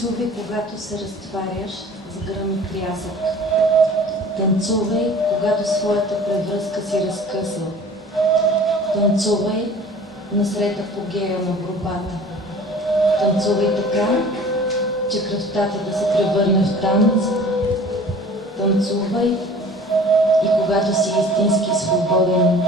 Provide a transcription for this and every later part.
Танцувай, когато се разтваряш с гръм трясък. Танцувай, когато своята превръзка си разкъсал. Танцувай насред апогея на борбата. Танцувай така, че кръвта ти да се превърне в танц. Танцувай и когато си истински свободен.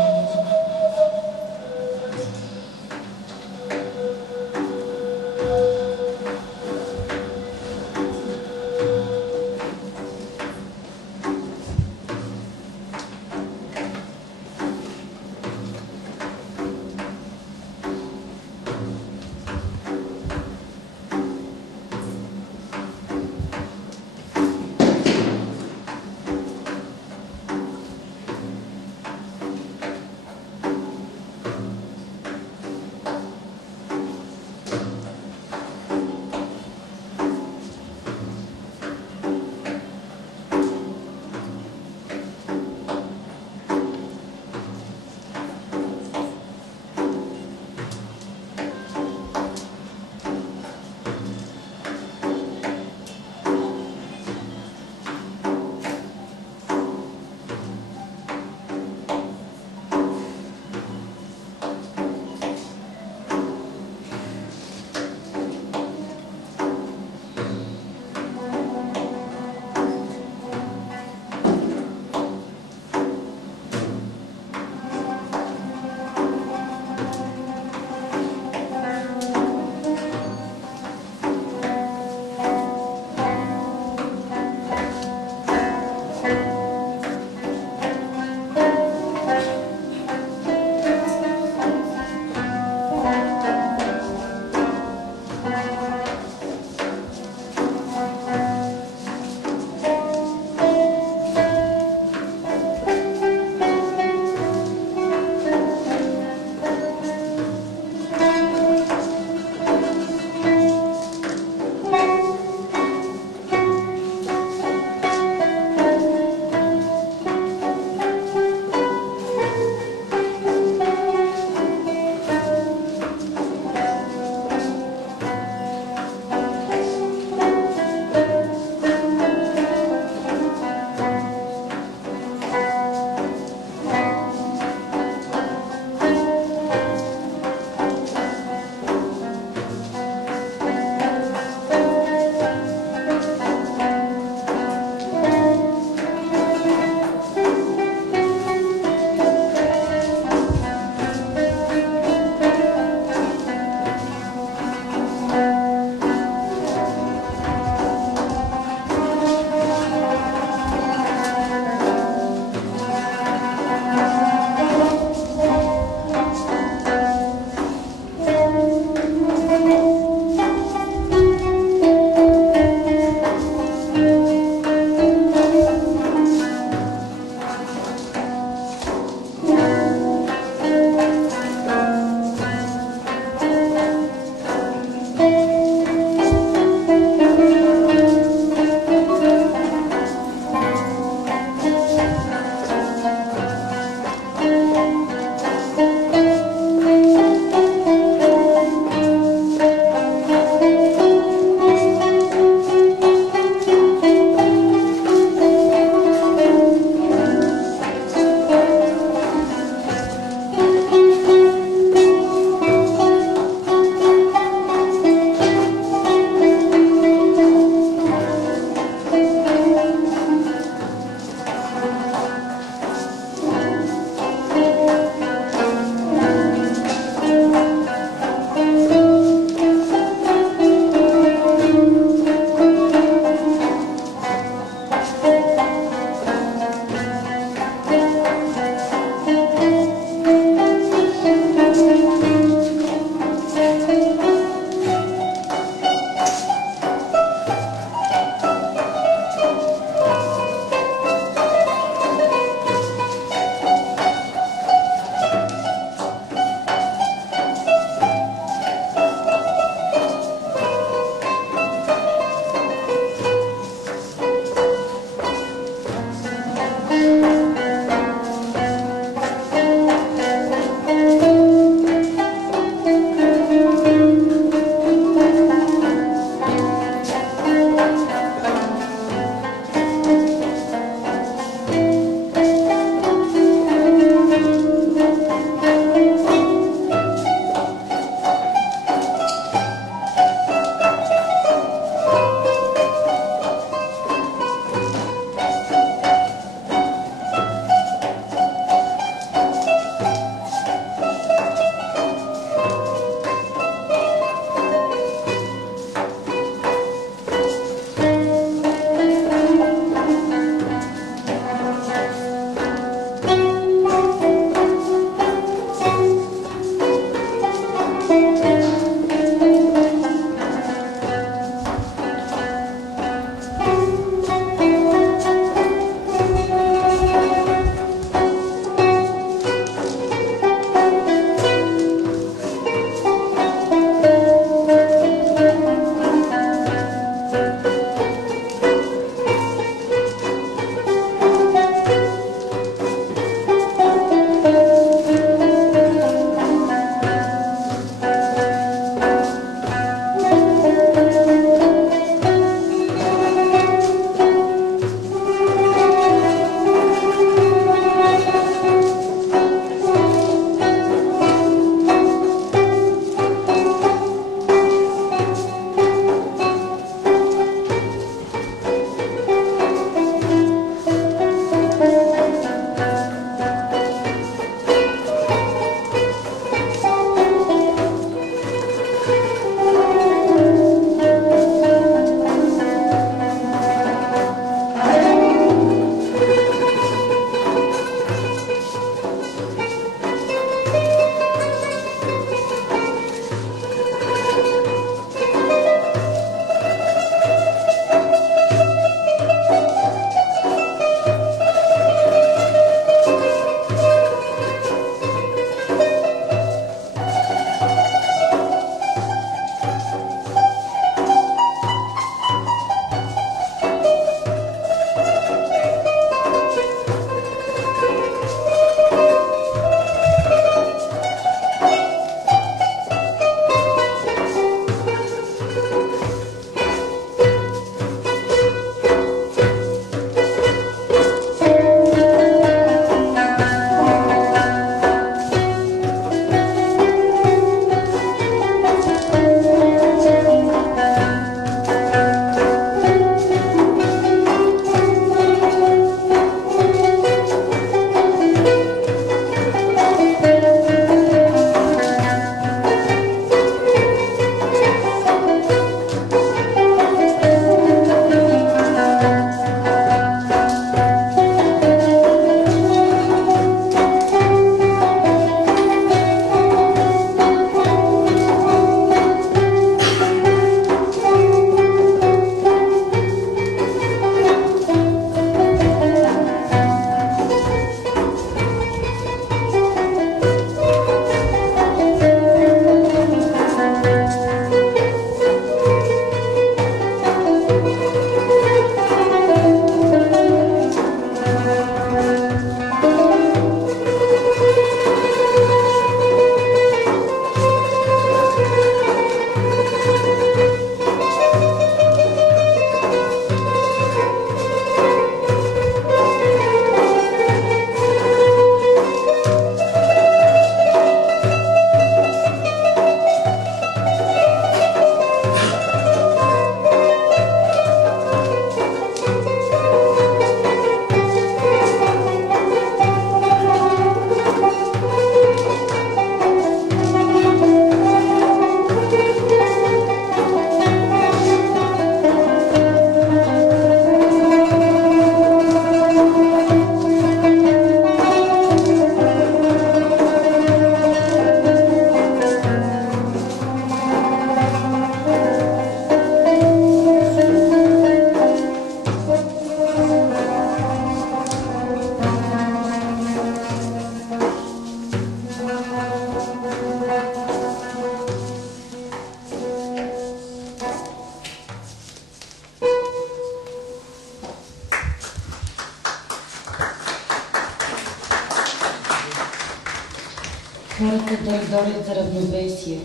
Хората дърдорят за равновесие,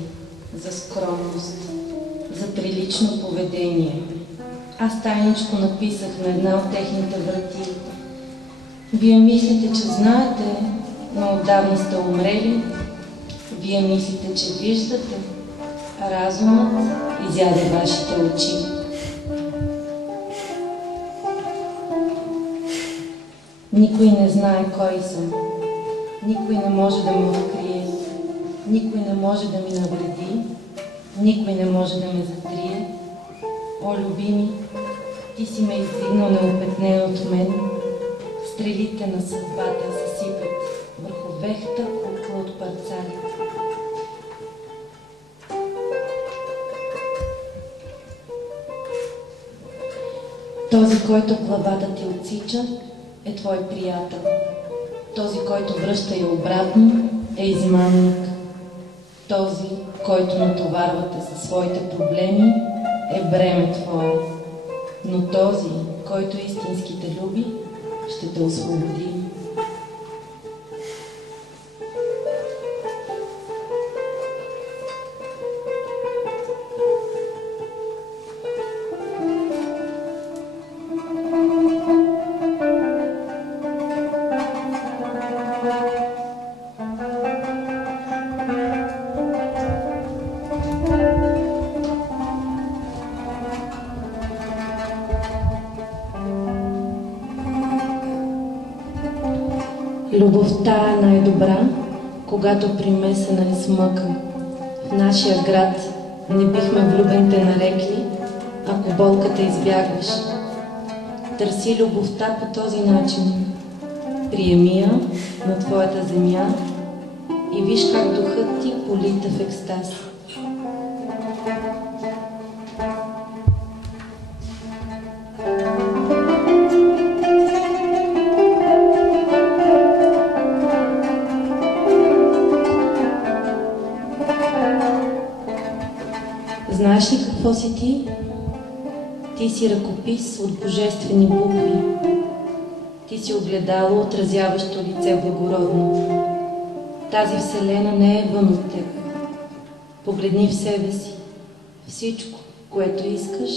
за скромност, за прилично поведение. Аз тайничко написах на една от техните врати. Вие мислите, че знаете, но отдавна сте умрели. Вие мислите, че виждате, а разумът изяде вашите очи. Никой не знае кой съм. Никой не може да ме открие. Никой не може да ми навреди. Никой не може да ме затрие. О, любими, ти си ме издигнал неопетнен от мен. Стрелите на съдбата се сипят върху вехта кукла от парцали. Този, който главата ти отсича, е твой приятел. Този, който връща я обратно, е измамник. Този, който натоварвате със своите проблеми, е бреме твое. Но този, който истински те люби, ще те освободи. Любовта е най-добра, когато примесена е с мъка. В нашия град не бихме влюбен те нарекли, ако болката избягваш. Търси любовта по този начин. Приеми я на твоята земя и виж как духът ти полита в екстаз. Знаеш ли какво си ти? Ти си ръкопис от божествени букви. Ти си огледало, отразяващо лице благородно. Тази вселена не е вън от теб. Погледни в себе си. Всичко, което искаш,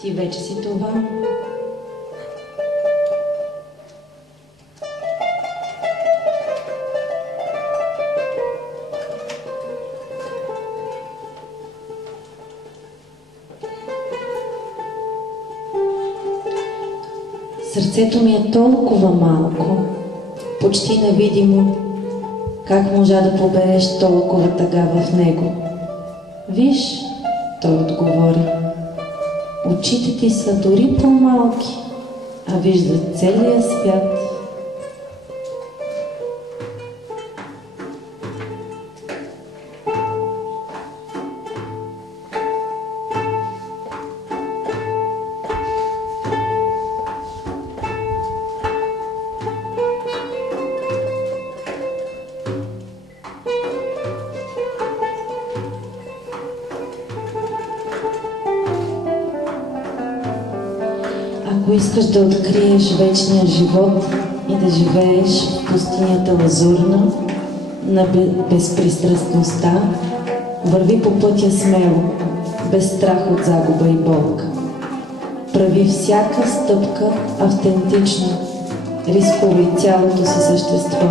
ти вече си това. Сърцето ми е толкова малко, почти невидимо. Как можа да побереш толкова тъга в него? Виж, той отговори. Очите ти са дори по-малки, а виждат целия свят. ако искаш да откриеш вечния живот и да живееш в пустинята лазурна на безпристрастността, върви по пътя смело, без страх от загуба и болка. Прави всяка стъпка автентично, рискувай цялото си същество.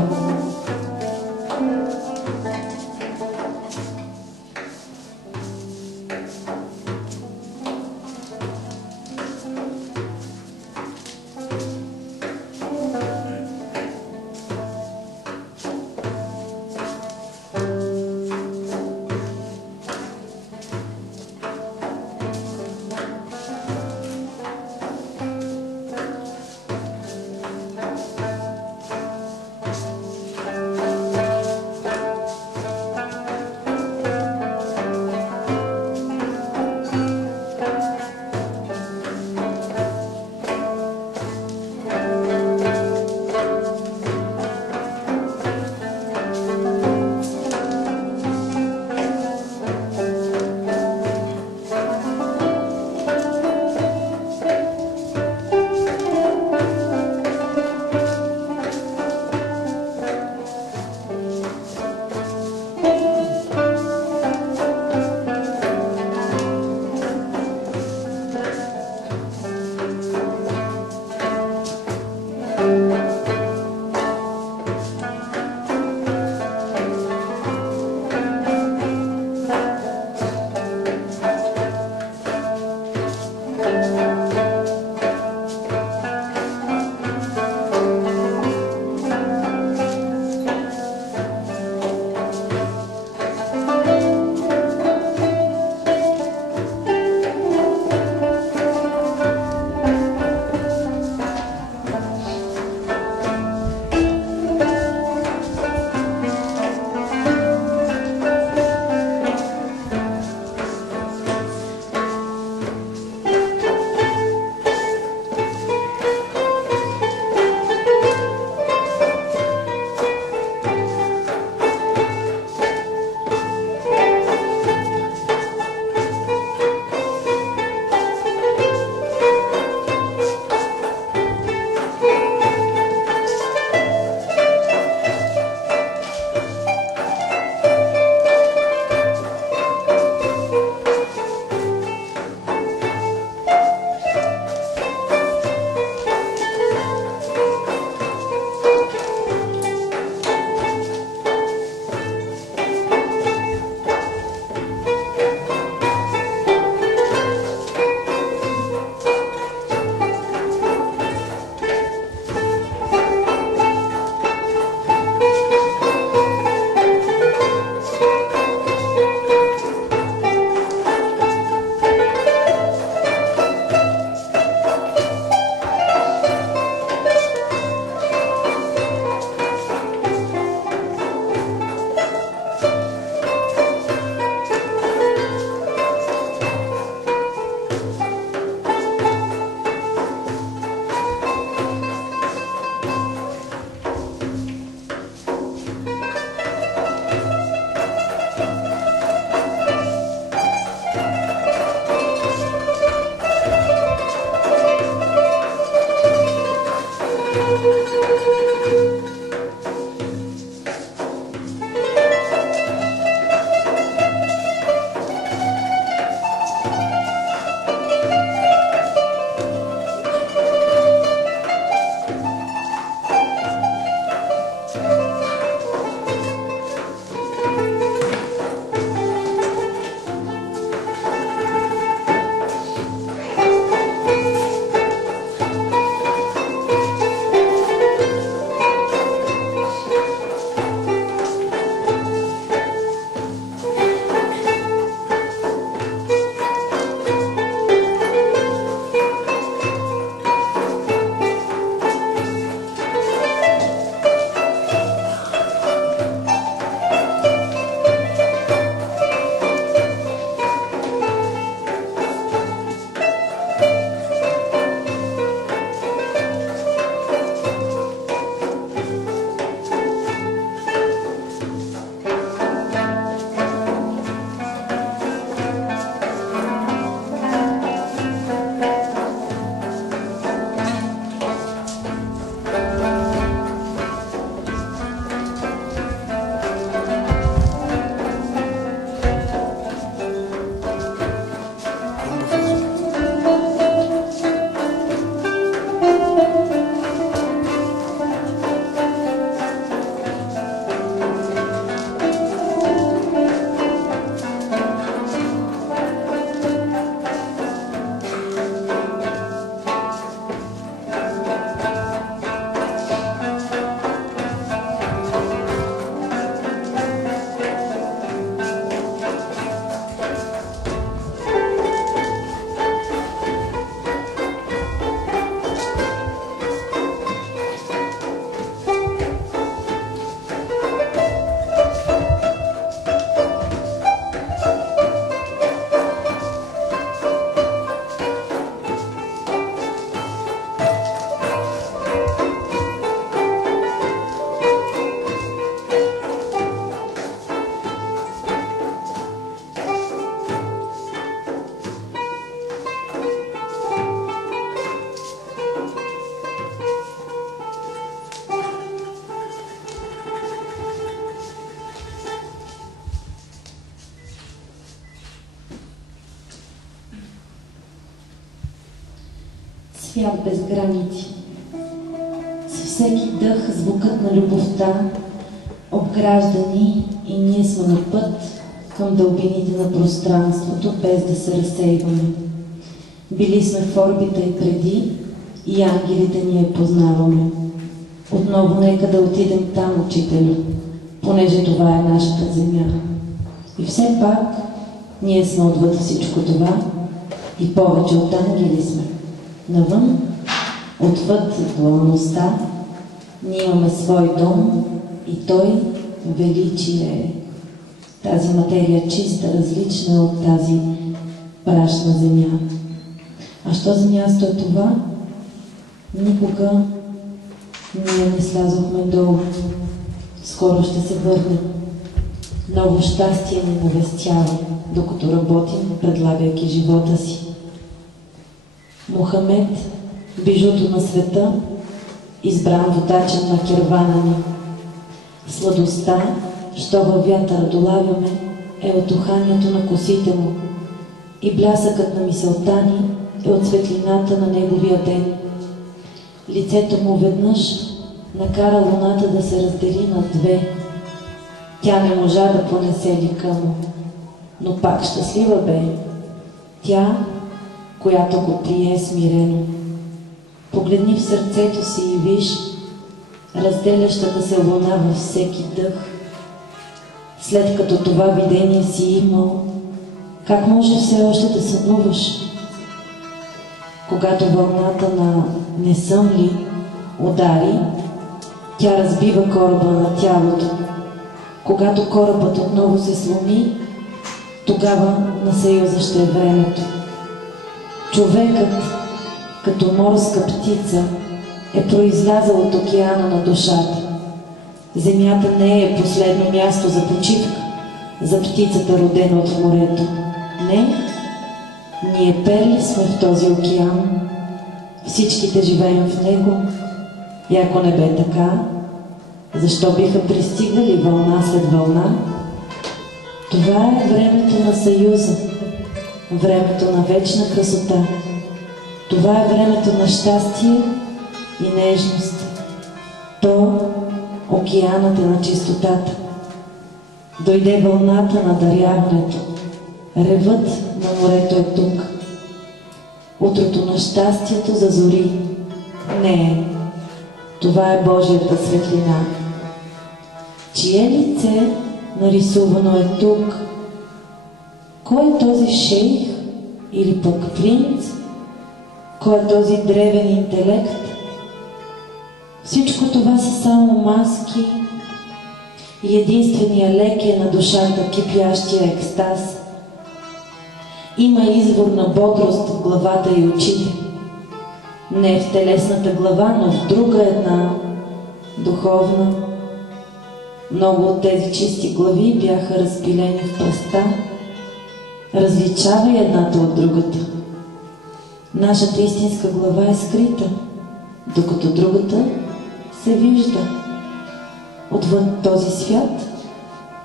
свят без граници. С всеки дъх звукът на любовта обгражда ни и ние сме на път към дълбините на пространството, без да се разсейваме. Били сме в орбита и преди, и ангелите ние познаваме. Отново нека да отидем там, учителю, понеже това е нашата земя. И все пак ние сме отвъд всичко това и повече от ангели сме. Навън, отвъд дуалността, ние имаме свой дом и той величие е. Тази материя чиста, различна от тази прашна земя. А що за място е това? Никога ние не слязохме долу. Скоро ще се върнем. Ново щастие ни навестява, докато работим, предлагайки живота си. Мохамед, бижуто на света, избран водачен на кервана ни. Сладостта, що във вятъра долавяме, е от уханието на косите му и блясъкът на мисълта ни е от светлината на неговия ден. Лицето му веднъж накара луната да се раздели на две. Тя не можа да понесе лика му, но пак щастлива бе. Тя, която го прие смирено. Погледни в сърцето си и виж разделящата се луна във всеки дъх. След като това видение си имал, как може все още да сънуваш? Когато вълната на "не съм ли" удари, тя разбива кораба на тялото. Когато корабът отново се сломи, тогава на съюза ще е времето. Човекът, като морска птица, е произлязъл от океана на душата. Земята не е последно място за почивка за птицата, родена от морето. Не, ние перли сме в този океан. Всичките живеем в него. И ако не бе така, защо биха пристигнали вълна след вълна? Това е времето на съюза, времето на вечна красота. Това е времето на щастие и нежност. То, океанът е на чистотата. Дойде вълната на даряването. Ревът на морето е тук. Утрото на щастието зазори. Не, това е Божията светлина. Чие лице нарисувано е тук? Кой е този шейх или пък принц? Кой е този древен интелект? Всичко това са само маски и единствения лек е на душата кипящия екстаз. Има извор на бодрост в главата и очите. Не в телесната глава, но в друга една, духовна. Много от тези чисти глави бяха разпилени в пръста. Различава едната от другата. Нашата истинска глава е скрита, докато другата се вижда. Отвъд този свят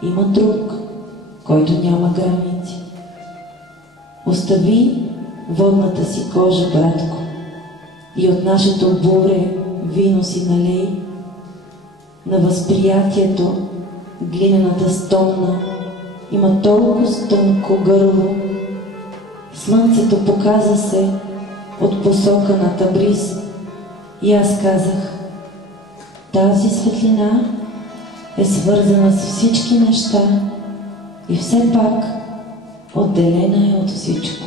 има друг, който няма граници. Остави водната си кожа, братко, и от нашето буре вино си налей. На възприятието глинената стомна има толкова тънко гърло. Слънцето показа се от посока на Табриз и аз казах: тази светлина е свързана с всички неща и все пак отделена е от всичко.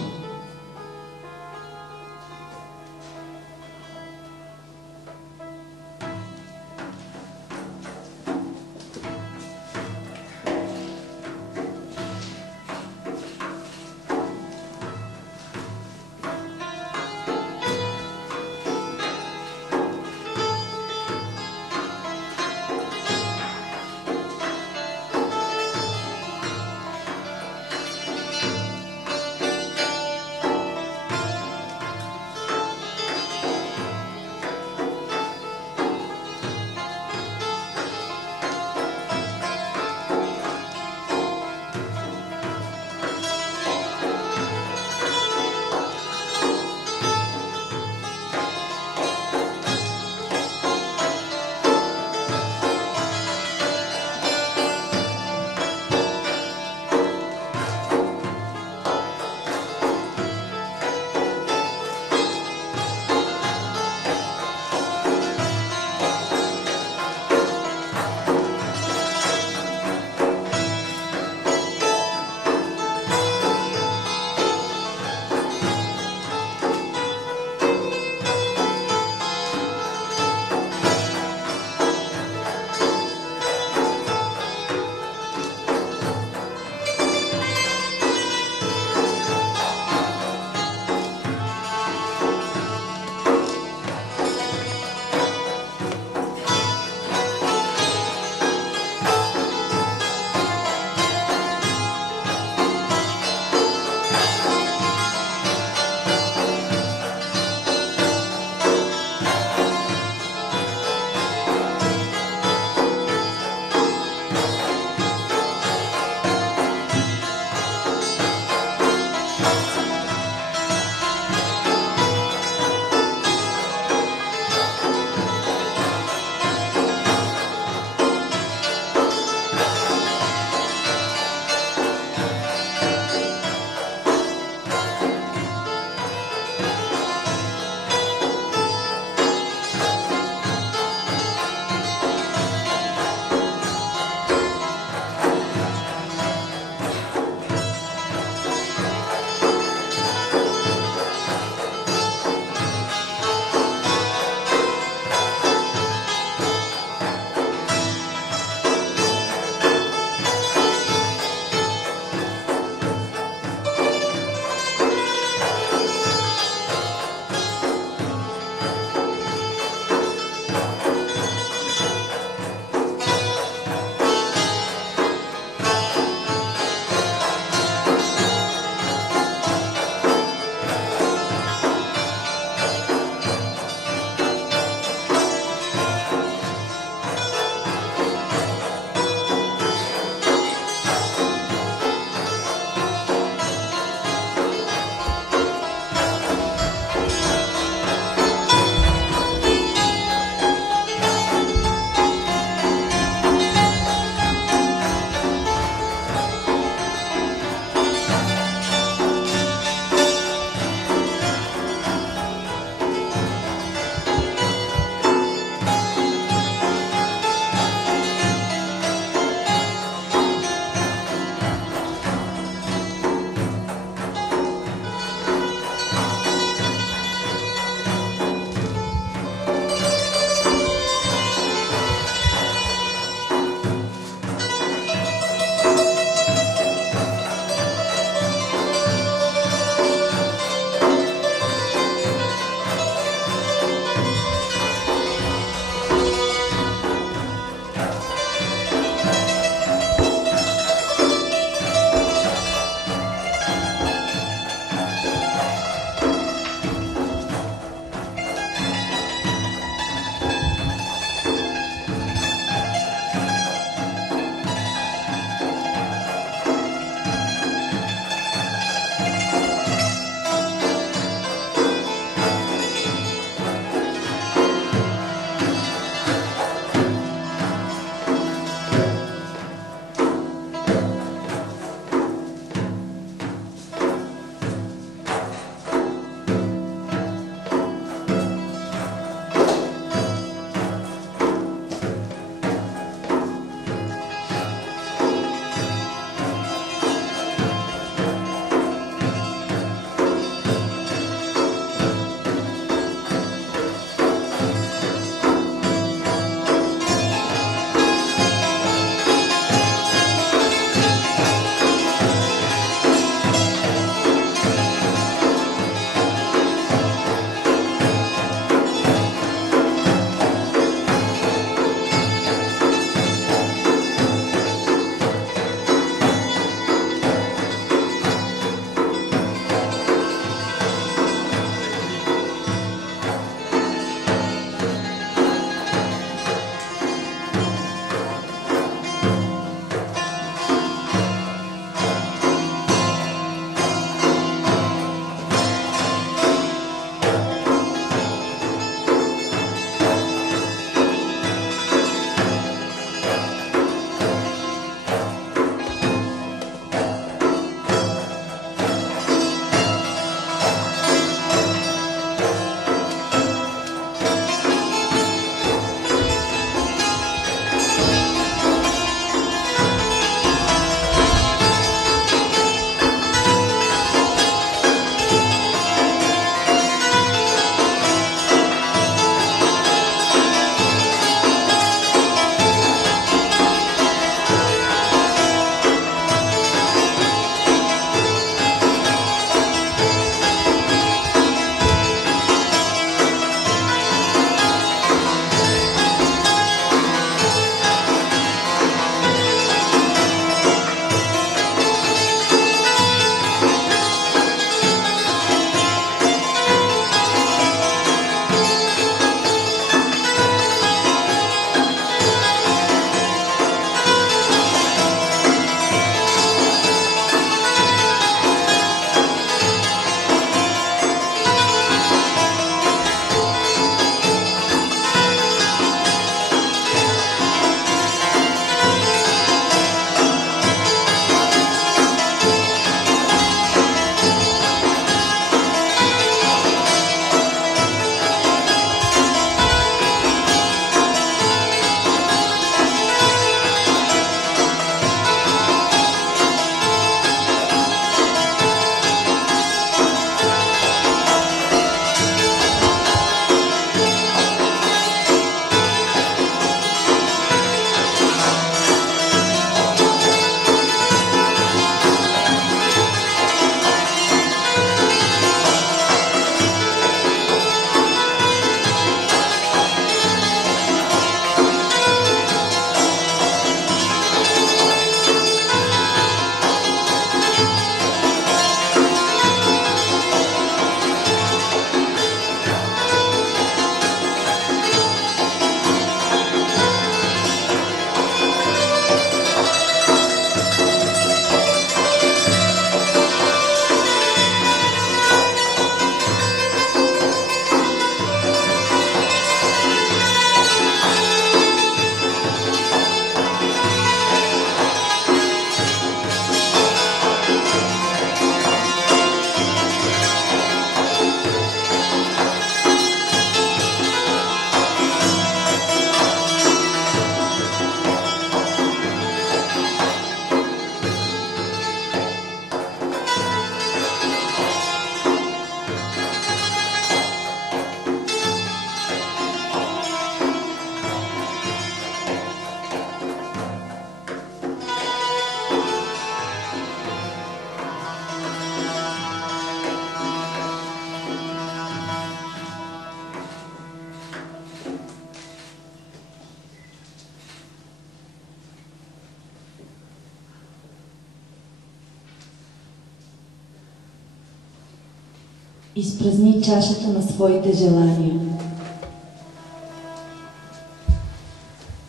Изпразни чашата на своите желания.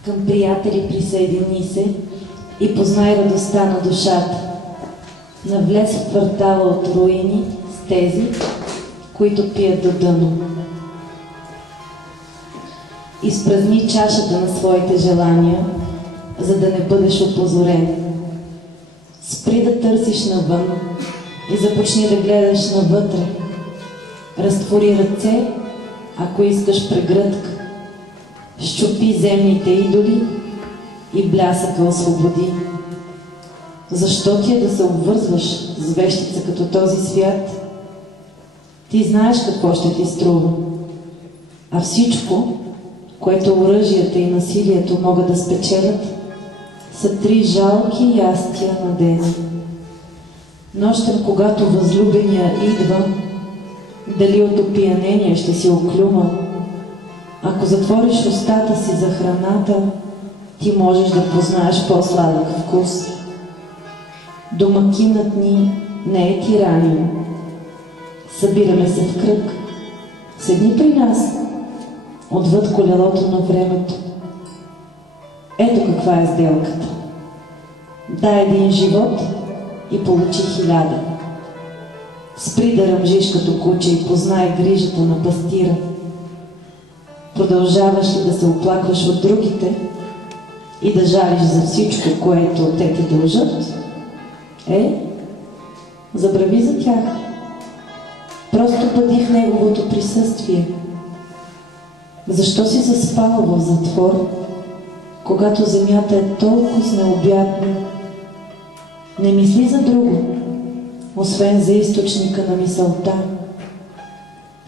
Към приятели присъедини се и познай радостта на душата. Навлез в квартала от руини с тези, които пият до дъно. Изпразни чашата на своите желания, за да не бъдеш опозорен. Спри да търсиш навън и започни да гледаш навътре. Разтвори ръце, ако искаш прегръдка. Счупи земните идоли и блясъка освободи. Защо ти е да се обвързваш с вещица като този свят? Ти знаеш какво ще ти струва. А всичко, което оръжията и насилието могат да спечелят, са 3 жалки ястия на ден. Нощем, когато възлюбения идва, дали от опиянение ще си оклюма. Ако затвориш устата си за храната, ти можеш да познаеш по-сладък вкус. Домакинът ни не е тиранин. Събираме се в кръг. Седни при нас, отвъд колелото на времето. Ето каква е сделката. Дай 1 живот и получи 1000. Спри да ръмжиш като куче и познай грижата на пастира. Продължаваш ли да се оплакваш от другите и да жариш за всичко, което те ти дължат? Забрави за тях. Просто бъди в неговото присъствие. Защо си заспала в затвор, когато земята е толкова необятна? Не мисли за друго, освен за източника на мисълта.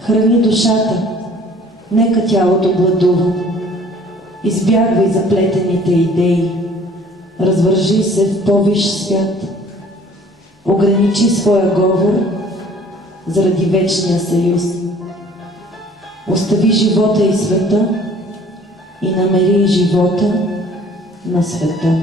Храни душата, нека тялото гладува. Избягвай заплетените идеи, развържи се в по-висш свят. Ограничи своя говор заради вечния съюз. Остави живота и света и намери живота на света.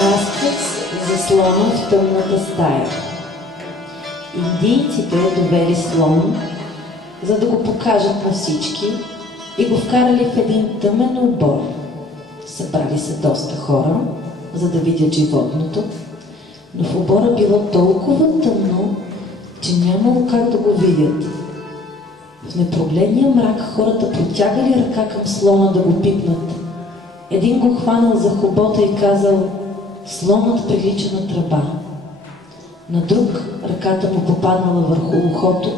Разказ за слона в тъмната стая. Индийците довели слон, за да го покажат на всички и го вкарали в един тъмен обор. Събрали се доста хора, за да видят животното, но в обора било толкова тъмно, че нямало как да го видят. В непрогледния мрак хората протягали ръка към слона да го пипнат. Един го хванал за хобота и казал: слонът прилича на тръба. На друг ръката му попаднала върху ухото.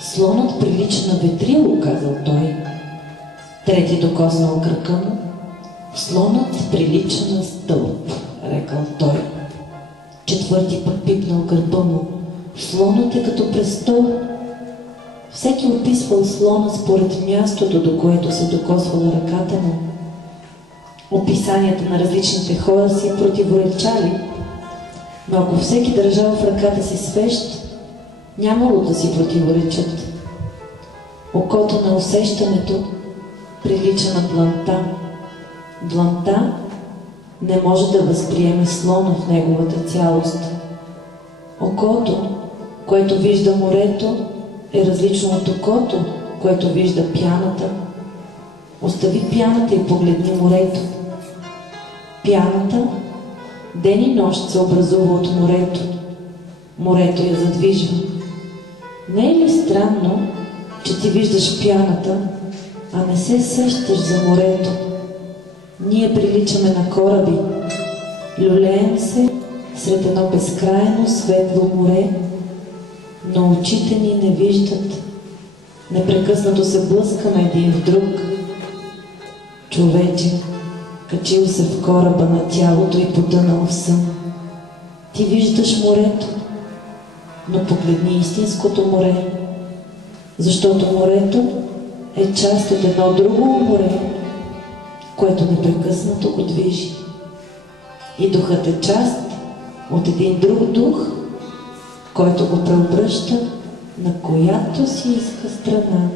Слонът прилича на ветрило, казал той. Трети докоснал кръка му. Слонът прилича на стълб, рекал той. Четвърти пък пипнал гърба му. Слонът е като престол. Всеки описвал слона според мястото, до което се докосвала ръката му. Описанията на различните хора си противоречали, но ако всеки държал в ръката си свещ, нямало да си противоречат. Окото на усещането прилича на дланта. Дланта не може да възприеме слона в неговата цялост. Окото, което вижда морето, е различно от окото, което вижда пяната. Остави пяната и погледни морето. Пяната ден и нощ се образува от морето. Морето я задвижва. Не е ли странно, че ти виждаш пяната, а не се сещаш за морето? Ние приличаме на кораби. Люлеем се сред едно безкрайно светло море, но очите ни не виждат. Непрекъснато се блъскаме един в друг. Човече, качил се в кораба на тялото и потънал в сън. Ти виждаш морето, но погледни истинското море, защото морето е част от едно друго море, което непрекъснато го движи. И духът е част от един друг дух, който го преобръща на която си иска страна.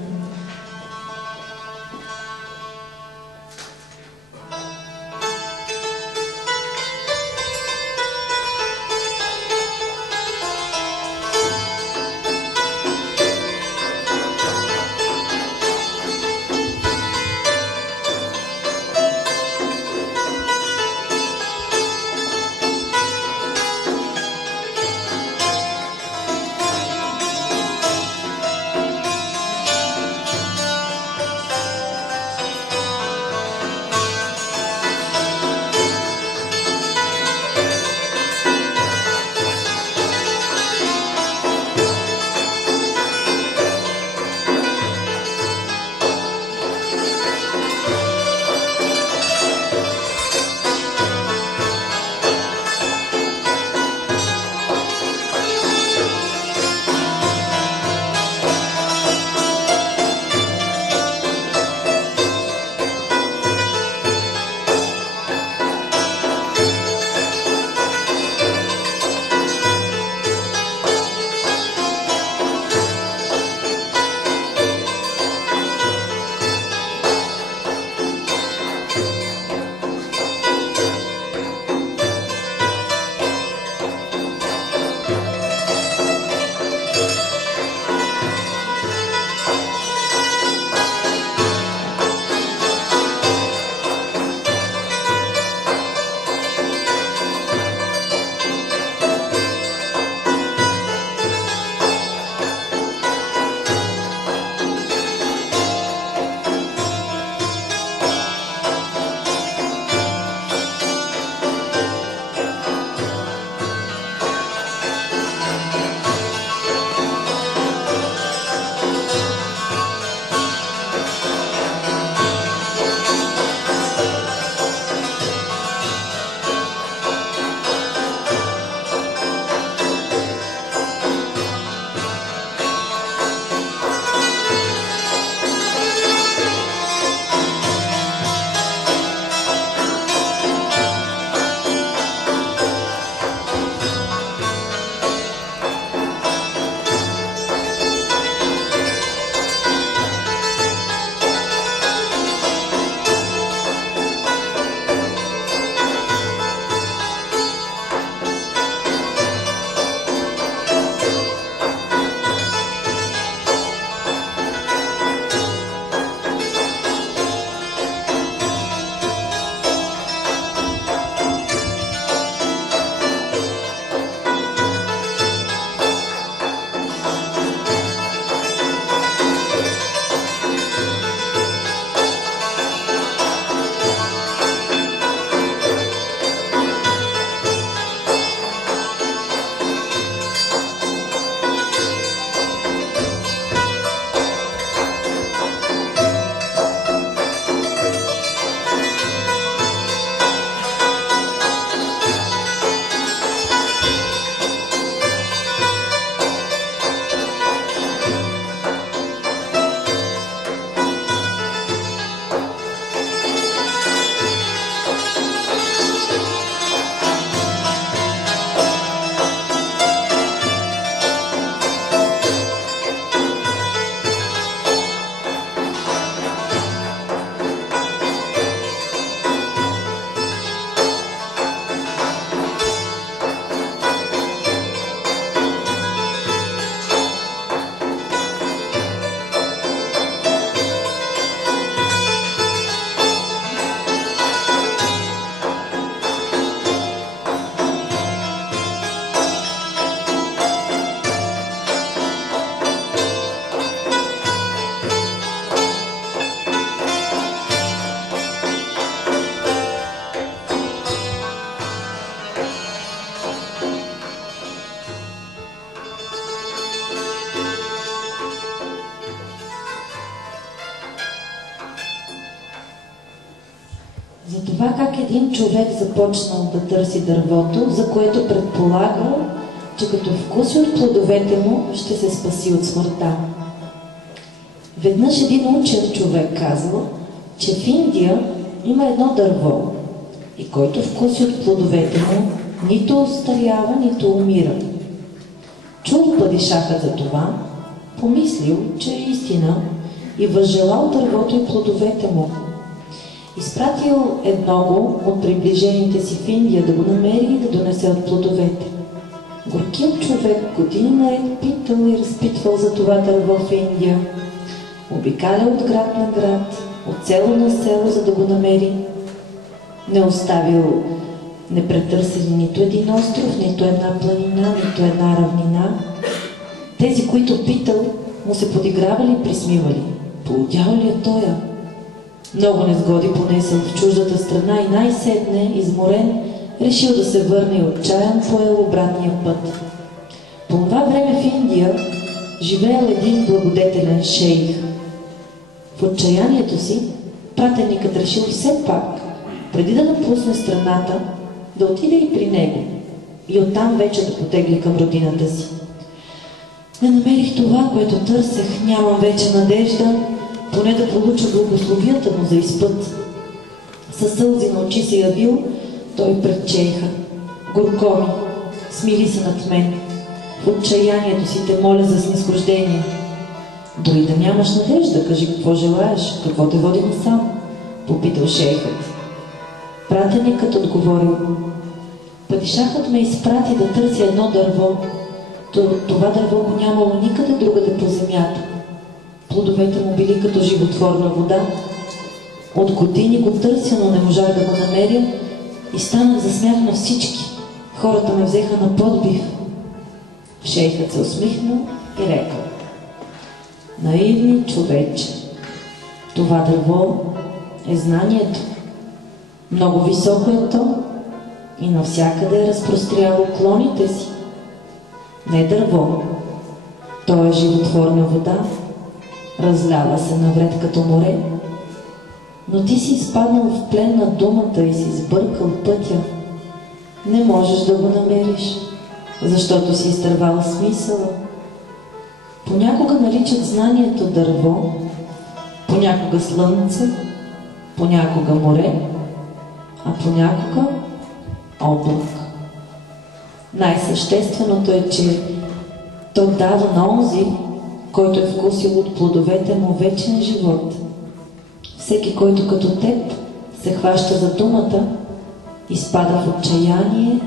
това как един човек започнал да търси дървото, за което предполагал, че като вкуси от плодовете му, ще се спаси от смъртта. Веднъж един учен човек казал, че в Индия има едно дърво и който вкуси от плодовете му, нито остарява, нито умира. Чул падишахът за това, помислил, че е истина и възжелал дървото и плодовете му. Изпратил едного от приближените си в Индия да го намери и да донесе от плодовете. Горкият човек години наред питал и разпитвал за това дърво в Индия. Обикаля от град на град, от село на село, за да го намери. Не оставил непретърсили нито един остров, нито една планина, нито една равнина. Тези, които питал, му се подигравали и присмивали. Полудял ли е тоя? Много незгоди понесъл в чуждата страна и най-сетне, изморен, решил да се върне и отчаян поел обратния път. По това време в Индия живеел един благодетелен шейх. В отчаянието си пратеникът решил все пак, преди да напусне страната, да отиде и при него и оттам вече да потегли към родината си. Не намерих това, което търсех, нямам вече надежда, поне да получа благословията му за изпът. Със сълзи на очи се явил той пред шейха. Горко ми, смили се над мен. В отчаянието си те моля за снизхождение. Дори да нямаш надежда, кажи какво желаеш, какво те води насам, попитал шейхът. Пратеникът отговорил: падишахът ме изпрати да търся едно дърво. Това дърво го нямало никъде другаде по земята. Плодовете му били като животворна вода. От години го търся, но не можах да го намеря и станах за смях на всички. Хората ме взеха на подбив. Шейхът се усмихнал и рекал: наивни човече, това дърво е знанието. Много високо е то и навсякъде е разпростряло клоните си. Не дърво, то е животворна вода, разлява се навред като море. Но ти си изпаднал в плен на думата и си сбъркал пътя. Не можеш да го намериш, защото си изтървал смисъла. Понякога наричат знанието дърво, понякога слънце, понякога море, а понякога облак. Най-същественото е, че то дава на онзи, който е вкусил от плодовете му вечен живот. Всеки, който като теб се хваща за думата, изпада в отчаяние.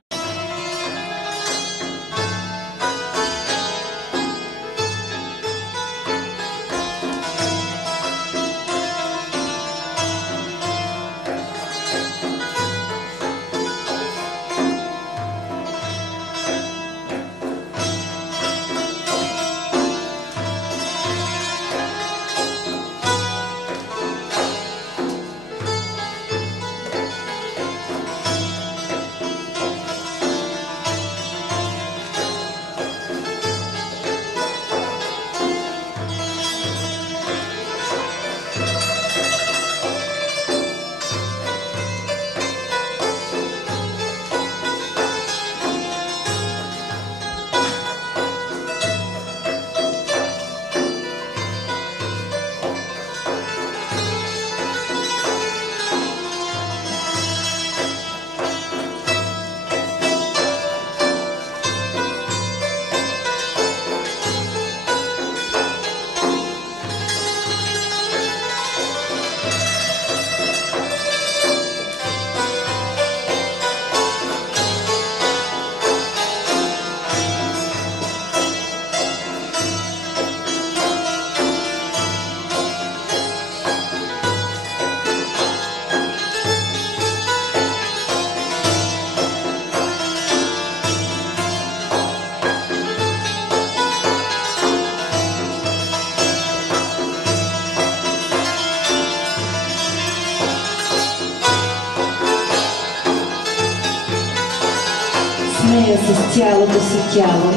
Смея с цялото си тяло,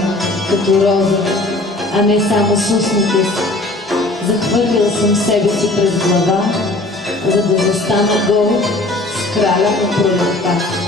като роза, а не само с устните си. Захвърлил съм себе си през глава, за да застана гол, краля на пролетта.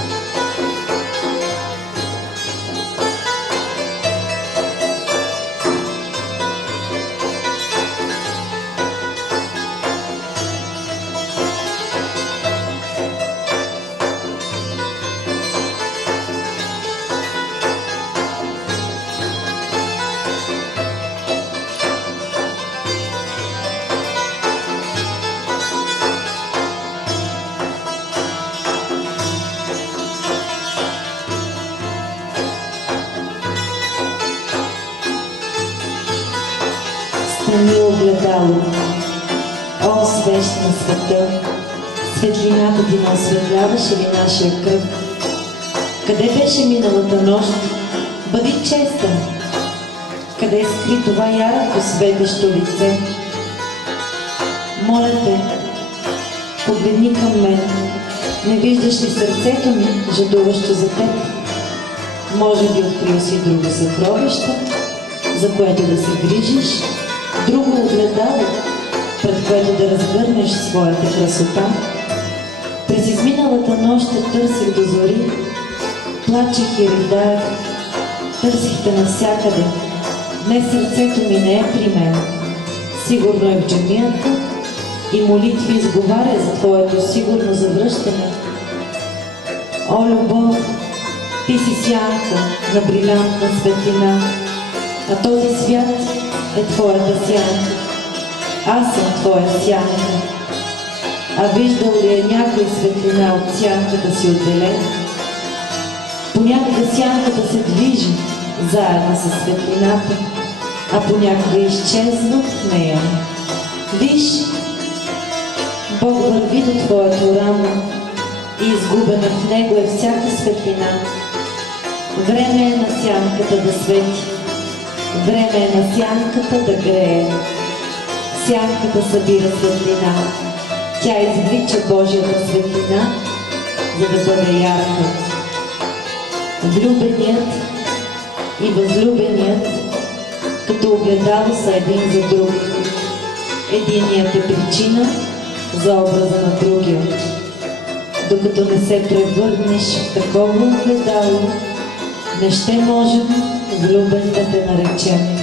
Страни огледало, о свещ на света, светлината ти не осветляваше ли нашия кръг? Къде беше миналата нощ? Бъди честен! Къде скри това ярко светещо лице? Моля те, погледни към мен, не виждаш ли сърцето ми, жадуващо за теб? Може би открил си друго съкровище, за което да се грижиш, друго огледало, пред което да разгърнеш своята красота. През изминалата нощ те търсих до зори, плачех и рыдаех, търсих те навсякъде. Днес сърцето ми не е при мен, сигурно е в джамията и молитви изговаря за твоето сигурно завръщане. О, любов, ти си сянка на брилянтна светлина, а този свят е твоята сянка. Аз съм твоя сянка. А виждал ли е някой светлина от сянката си отделен? Понякога сянката се движи заедно с светлината, а понякога изчезва в нея. Виж, Бог върви до твоето рамо и изгубена в него е всяка светлина. Време е на сянката да свети. Време е на сянката да грее. Сянката събира светлина. Тя извлича Божията светлина, за да бъде ярка. Влюбеният и възлюбеният като огледало са един за друг. Единият е причина за образа на другия. Докато не се превърнеш в такова огледало, не ще можем влюбен да те наречем.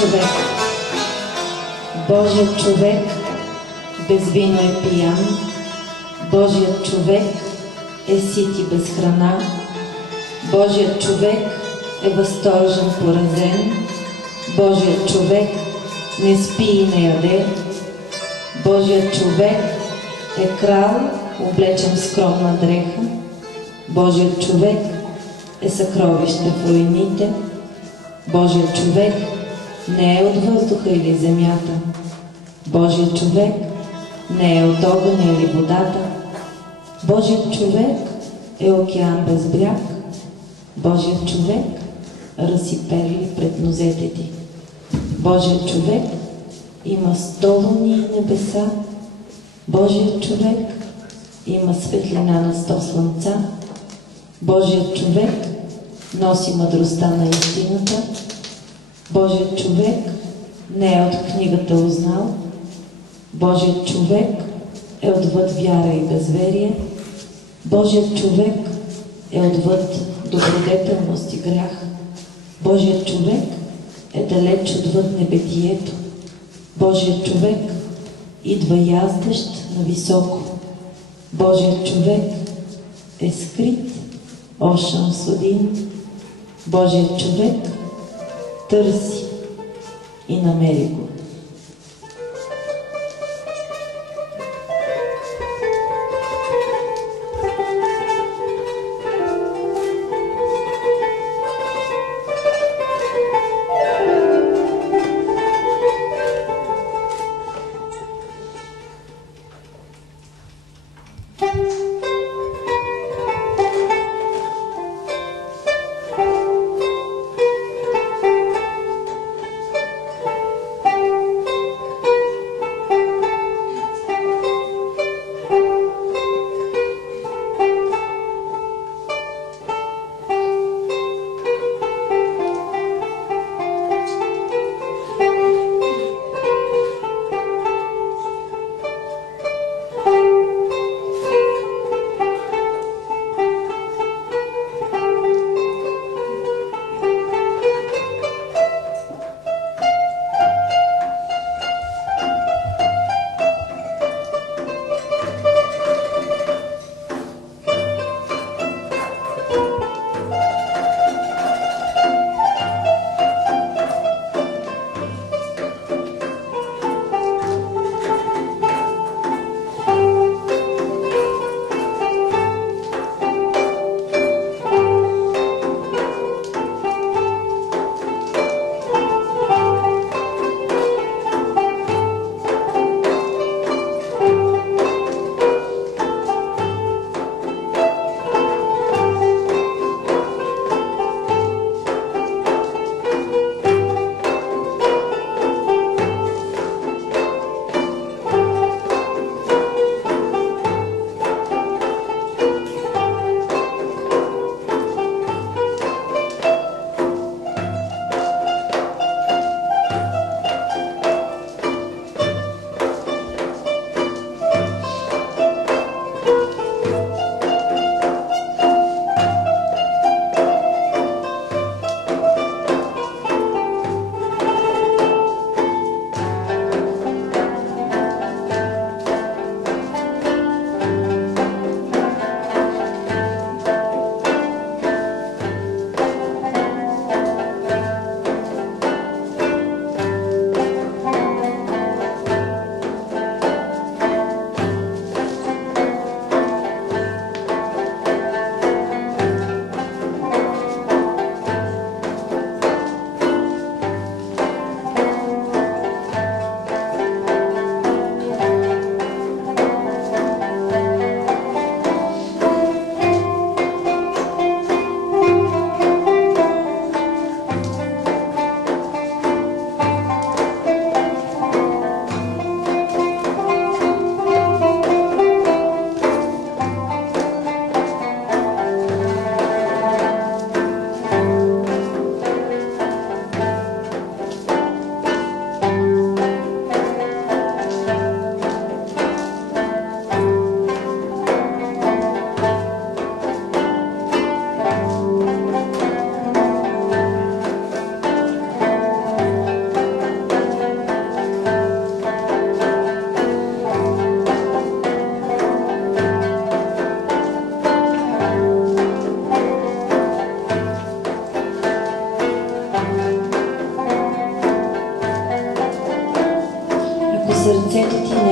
човек. Божият човек без вино е пиян, Божият човек е сит и без храна. Божият човек е възторжен, поразен. Божият човек не спи и не яде. Божият човек е крал, облечен в скромна дреха. Божият човек е съкровище в руините. Божият човек не е от въздуха или земята. Божият човек не е от огъня или водата. Божият човек е океан без бряг. Божият човек ръси перли пред нозете ти. Божият човек има 100 луни и небеса. Божият човек има светлина на 100 слънца. Божият човек носи мъдростта на истината. Божият човек не е от книгата узнал. Божият човек е отвъд вяра и безверие. Божият човек е отвъд добродетелност и грях. Божият човек е далеч отвъд небитието. Божият човек идва яздещ на високо. Божият човек е скрит, ошъм с один. Божият човек търси и намери го.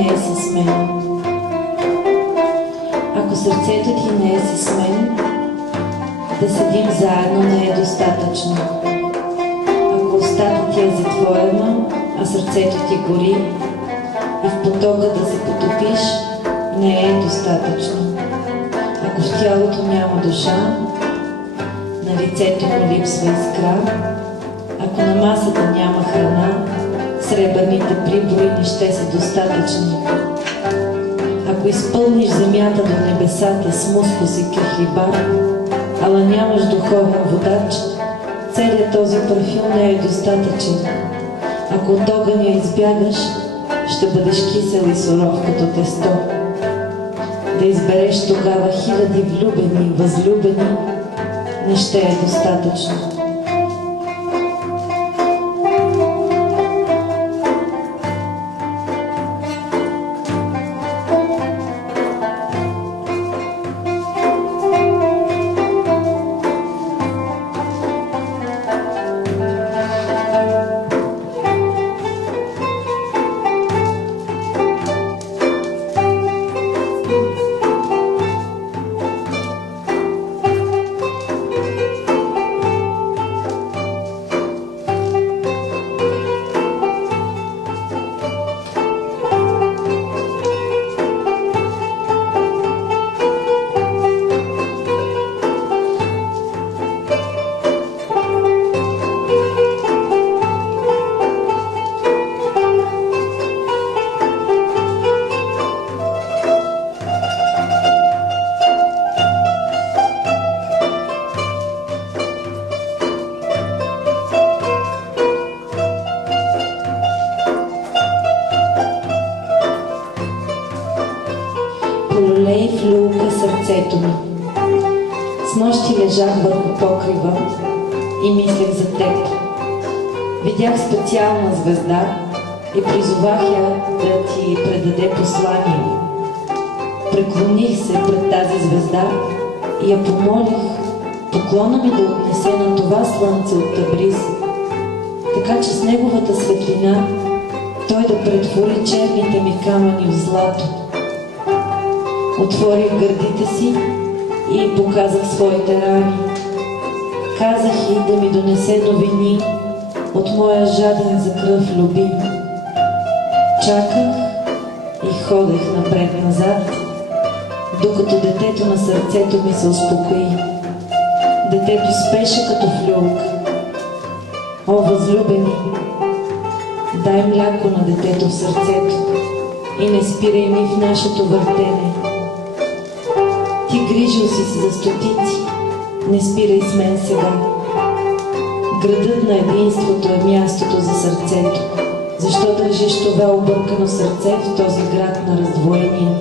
не е с мен. Ако сърцето ти не е с мен, да седим заедно не е достатъчно. Ако устата ти е затворена, а сърцето ти гори, и в потока да се потопиш не е достатъчно. Ако в тялото няма душа, на лицето му липсва искра, ако на масата няма храна, сребърните прибори не ще са достатъчни. Ако изпълниш земята до небесата с мускус и кехлибар, ала нямаш духовен водач, целият този парфюм не е достатъчен. Ако от огъня избягаш, ще бъдеш кисел и суров като тесто. Да избереш тогава хиляди влюбени, възлюбени, не ще е достатъчно. Полулей в люлка сърцето ми. Снощи лежах върху покрива и мислех за теб. Видях специална звезда и призовах я да ти предаде послание. Преклоних се пред тази звезда и я помолих поклона ми да отнесе на това слънце от Табриз, така че с неговата светлина той да претвори черните ми камъни в злато. Отворих гърдите си и показах своите рани. Казах и да ми донесе новини от моя жаден за кръв любим. Чаках и ходех напред-назад, докато детето на сърцето ми се успокои. Детето спеше като в люлка. О, възлюбени, дай мляко на детето в сърцето и не спирай ми в нашето въртене. Ти грижил си се за стотици, не спирай с мен сега. Градът на единството е мястото за сърцето. Защо държиш това объркано сърце в този град на раздвоение?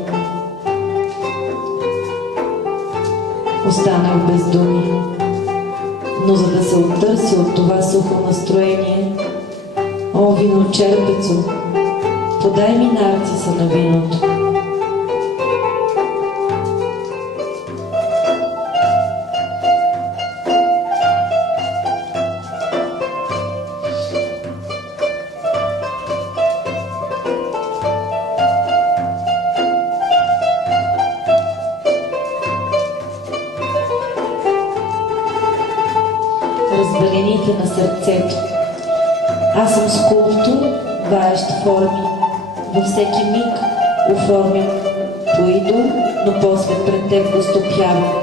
Останах без думи, но за да се оттърси от това сухо настроение, о, виночерпецо, подай ми нарциса на виното. Разбалените на сърцето. Аз съм скулптор, ваещ форми. Във всеки миг оформям по идол, но после пред теб го стопявам.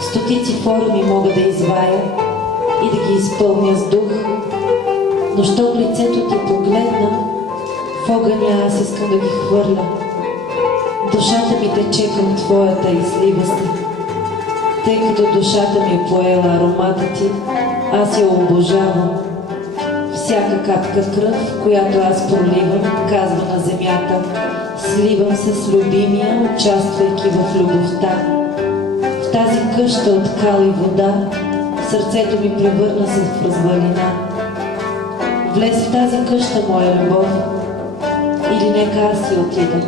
Стотици форми мога да извая и да ги изпълня с дух, но щом лицето ти погледна, в огъня аз искам да ги хвърля. Душата ми тече към твоята и слива се. Тъй като душата ми е поела аромата ти, аз я обожавам. Всяка капка кръв, която аз проливам, казва на земята, сливам се с любимия, участвайки в любовта. В тази къща от кал и вода, сърцето ми превърна се в развалина. Влез в тази къща, моя любов, или нека аз си отида.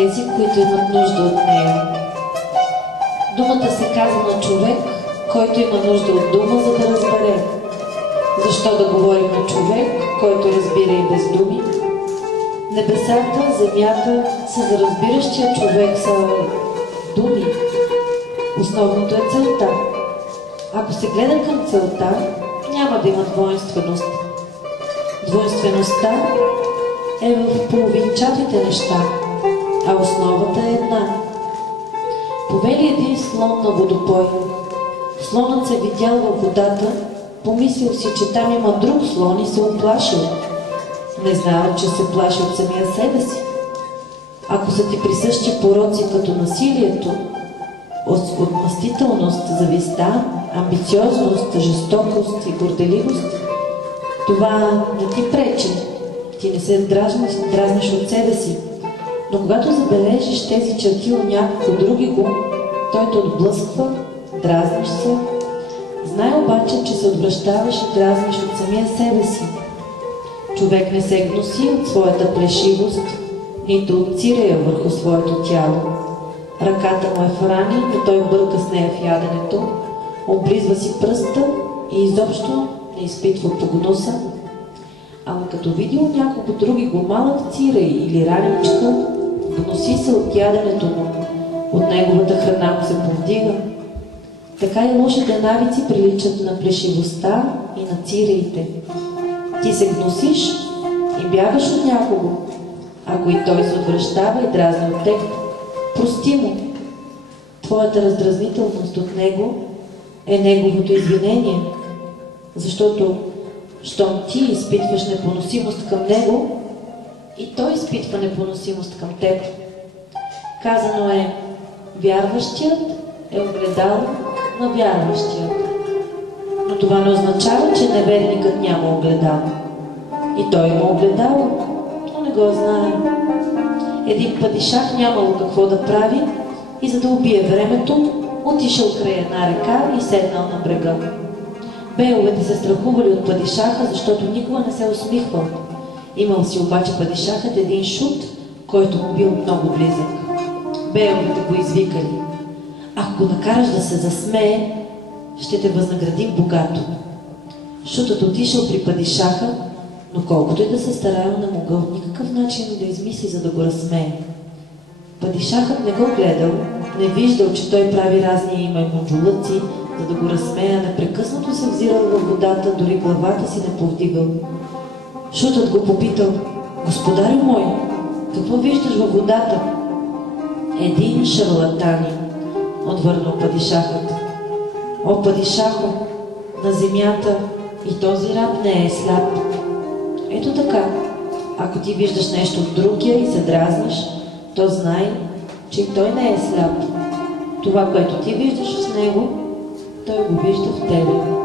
тези, които имат нужда от нея. Думата се казва на човек, който има нужда от дума, за да разбере. Защо да говорим на човек, който разбира и без думи? Небесата, земята са за разбиращия човек са думи. Основното е целта. Ако се гледа към целта, няма да има двойственост. Двойствеността е в половинчатите неща, а основата е една. Повели един слон на водопой. Слонът се видял във водата, помислил си, че там има друг слон и се оплашил. Не знаел, че се плаши от самия себе си. Ако са ти присъщи пороци като насилието, отмъстителност, зависта, амбициозност, жестокост и горделивост, това не ти пречи. Ти не се дразниш от себе си. Но когато забележиш тези черти у някого други го, той те отблъсква, дразниш се. Знай обаче, че се отвръщаваш и дразниш от самия себе си. Човек не се гноси от своята плешивост, нито от цирея върху своето тяло. Ръката му е в рани, но той бърка с нея в яденето, облизва си пръста и изобщо не изпитва погноса. Ама като види от някого други го малък цирей или раничка, гноси се от яденето му, от неговата храна му се повдига. Така и лошите навици приличат на плешивостта и на циреите. Ти се гносиш и бягаш от някого. Ако и той се отвръщава и дразни от теб, прости му. Твоята раздразнителност от него е неговото извинение, защото щом ти изпитваш непоносимост към него, и той изпитва непоносимост към теб. Казано е, вярващият е огледало на вярващият. Но това не означава, че неверникът няма огледало. И той има огледало, но не го знае. Един падишах нямало какво да прави и за да убие времето, отишъл край една река и седнал на брега. Беовете се страхували от падишаха, защото никога не се усмихвал. Имал си обаче падишахът един шут, който му бил много близък. Беовете го извикали. Ако го накараш да се засмее, ще те възнаградим богато. Шутът отишъл при падишаха, но колкото и да се стараял, не могъл никакъв начин да измисли, за да го разсмее. Падишахът не го гледал, не виждал, че той прави разни маймунджулъци, за да го разсмея, непрекъснато се взирал във водата, дори главата си не повдигал. Шутът го попитал: господарю мой, какво виждаш във водата? Един шарлатанин, отвърнал падишахът. О, падишахо, на земята и този раб не е сляп. Ето така, ако ти виждаш нещо в другия и се дразниш, то знай, че и той не е сляп. Това, което ти виждаш в него, той го вижда в тебе.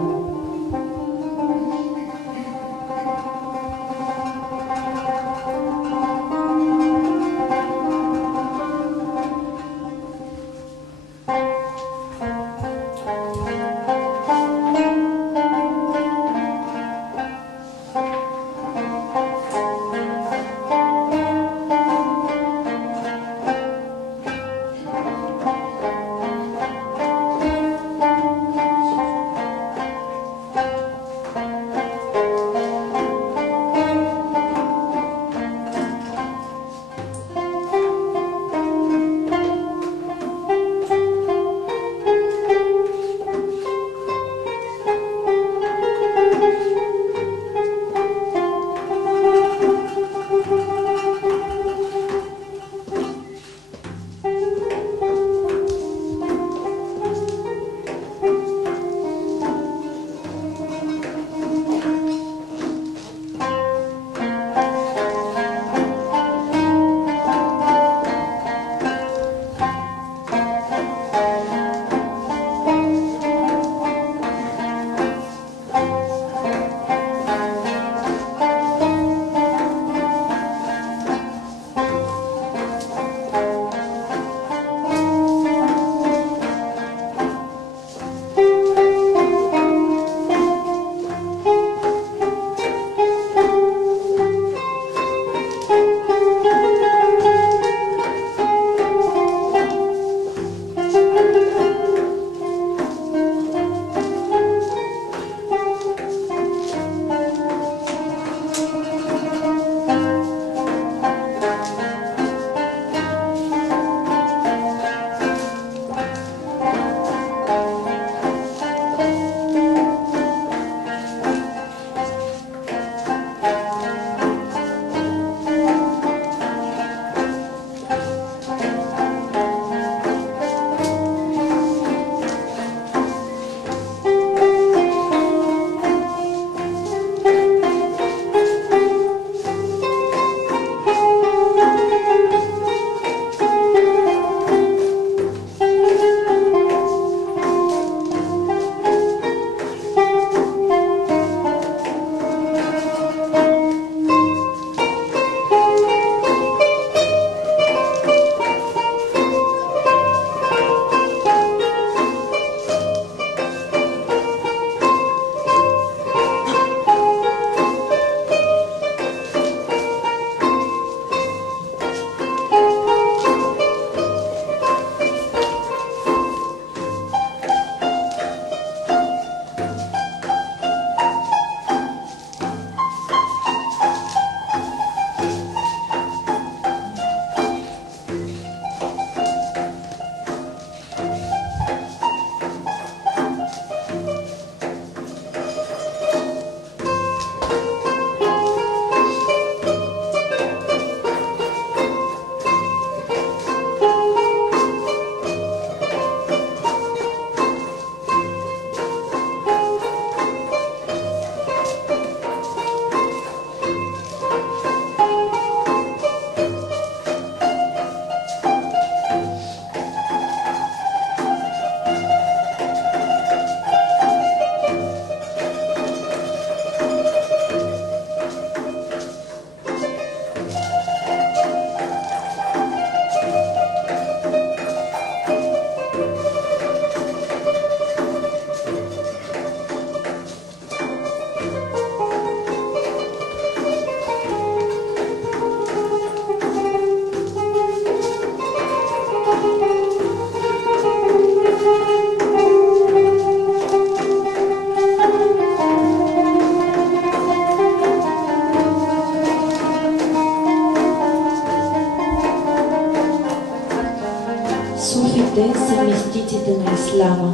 мистиците на ислама.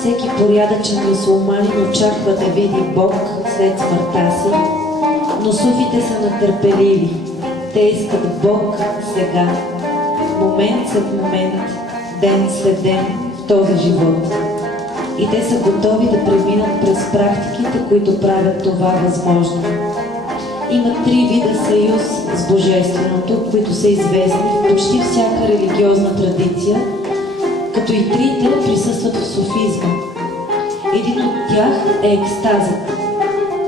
Всеки порядъчен мюсюлманин очаква да види Бог след смъртта си, но суфите са нетърпеливи. Те искат Бог сега, момент след момент, ден след ден в този живот. И те са готови да преминат през практиките, които правят това възможно. Има 3 вида съюз с Божественото, които са известни в почти всяка религиозна традиция, като и 3 присъстват в суфизма. Един от тях е екстазът.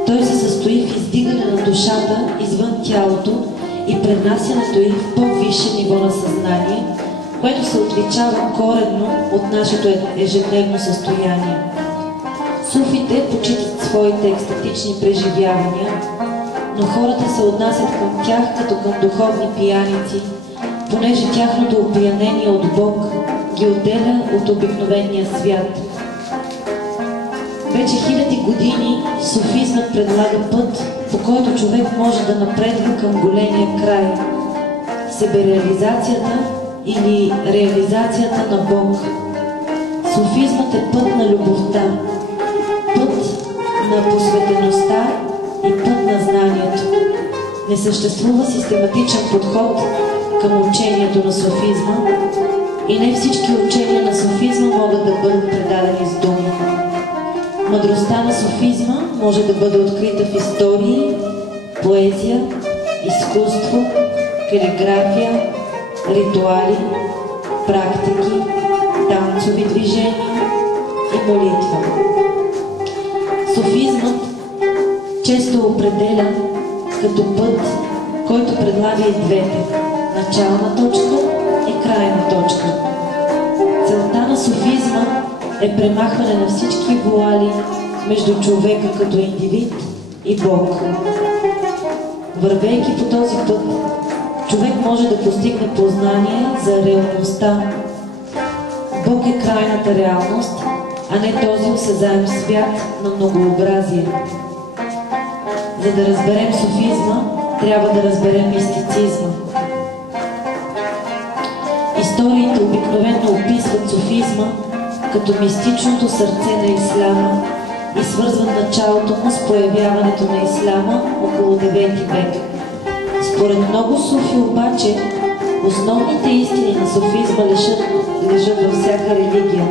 Той се състои в издигане на душата извън тялото и пренасянето й в по-висше ниво на съзнание, което се отличава коренно от нашето ежедневно състояние. Суфите почитат своите екстатични преживявания, но хората се отнасят към тях като към духовни пияници, понеже тяхното опиянение от Бог ги отделя от обикновения свят. Вече хиляди години суфизмът предлага път, по който човек може да напредва към големия край – себереализацията или реализацията на Бог. Суфизмът е път на любовта, път на посветеността и път на знанието. Не съществува систематичен подход към учението на суфизма и не всички учения на суфизма могат да бъдат предадени с думи. Мъдростта на суфизма може да бъде открита в истории, поезия, изкуство, калиграфия, ритуали, практики, танцови движения и молитва. Суфизмът често определя като път, който предлага и двете – начална точка и крайна точка. Целта на суфизма е премахване на всички вуали между човека като индивид и Бог. Вървейки по този път, човек може да постигне познание за реалността. Бог е крайната реалност, а не този осезаем свят на многообразие. За да разберем суфизма, трябва да разберем мистицизма. Историите обикновено описват суфизма като мистичното сърце на исляма и свързват началото му с появяването на исляма около 9 век. Според много суфи обаче, основните истини на суфизма лежат във всяка религия.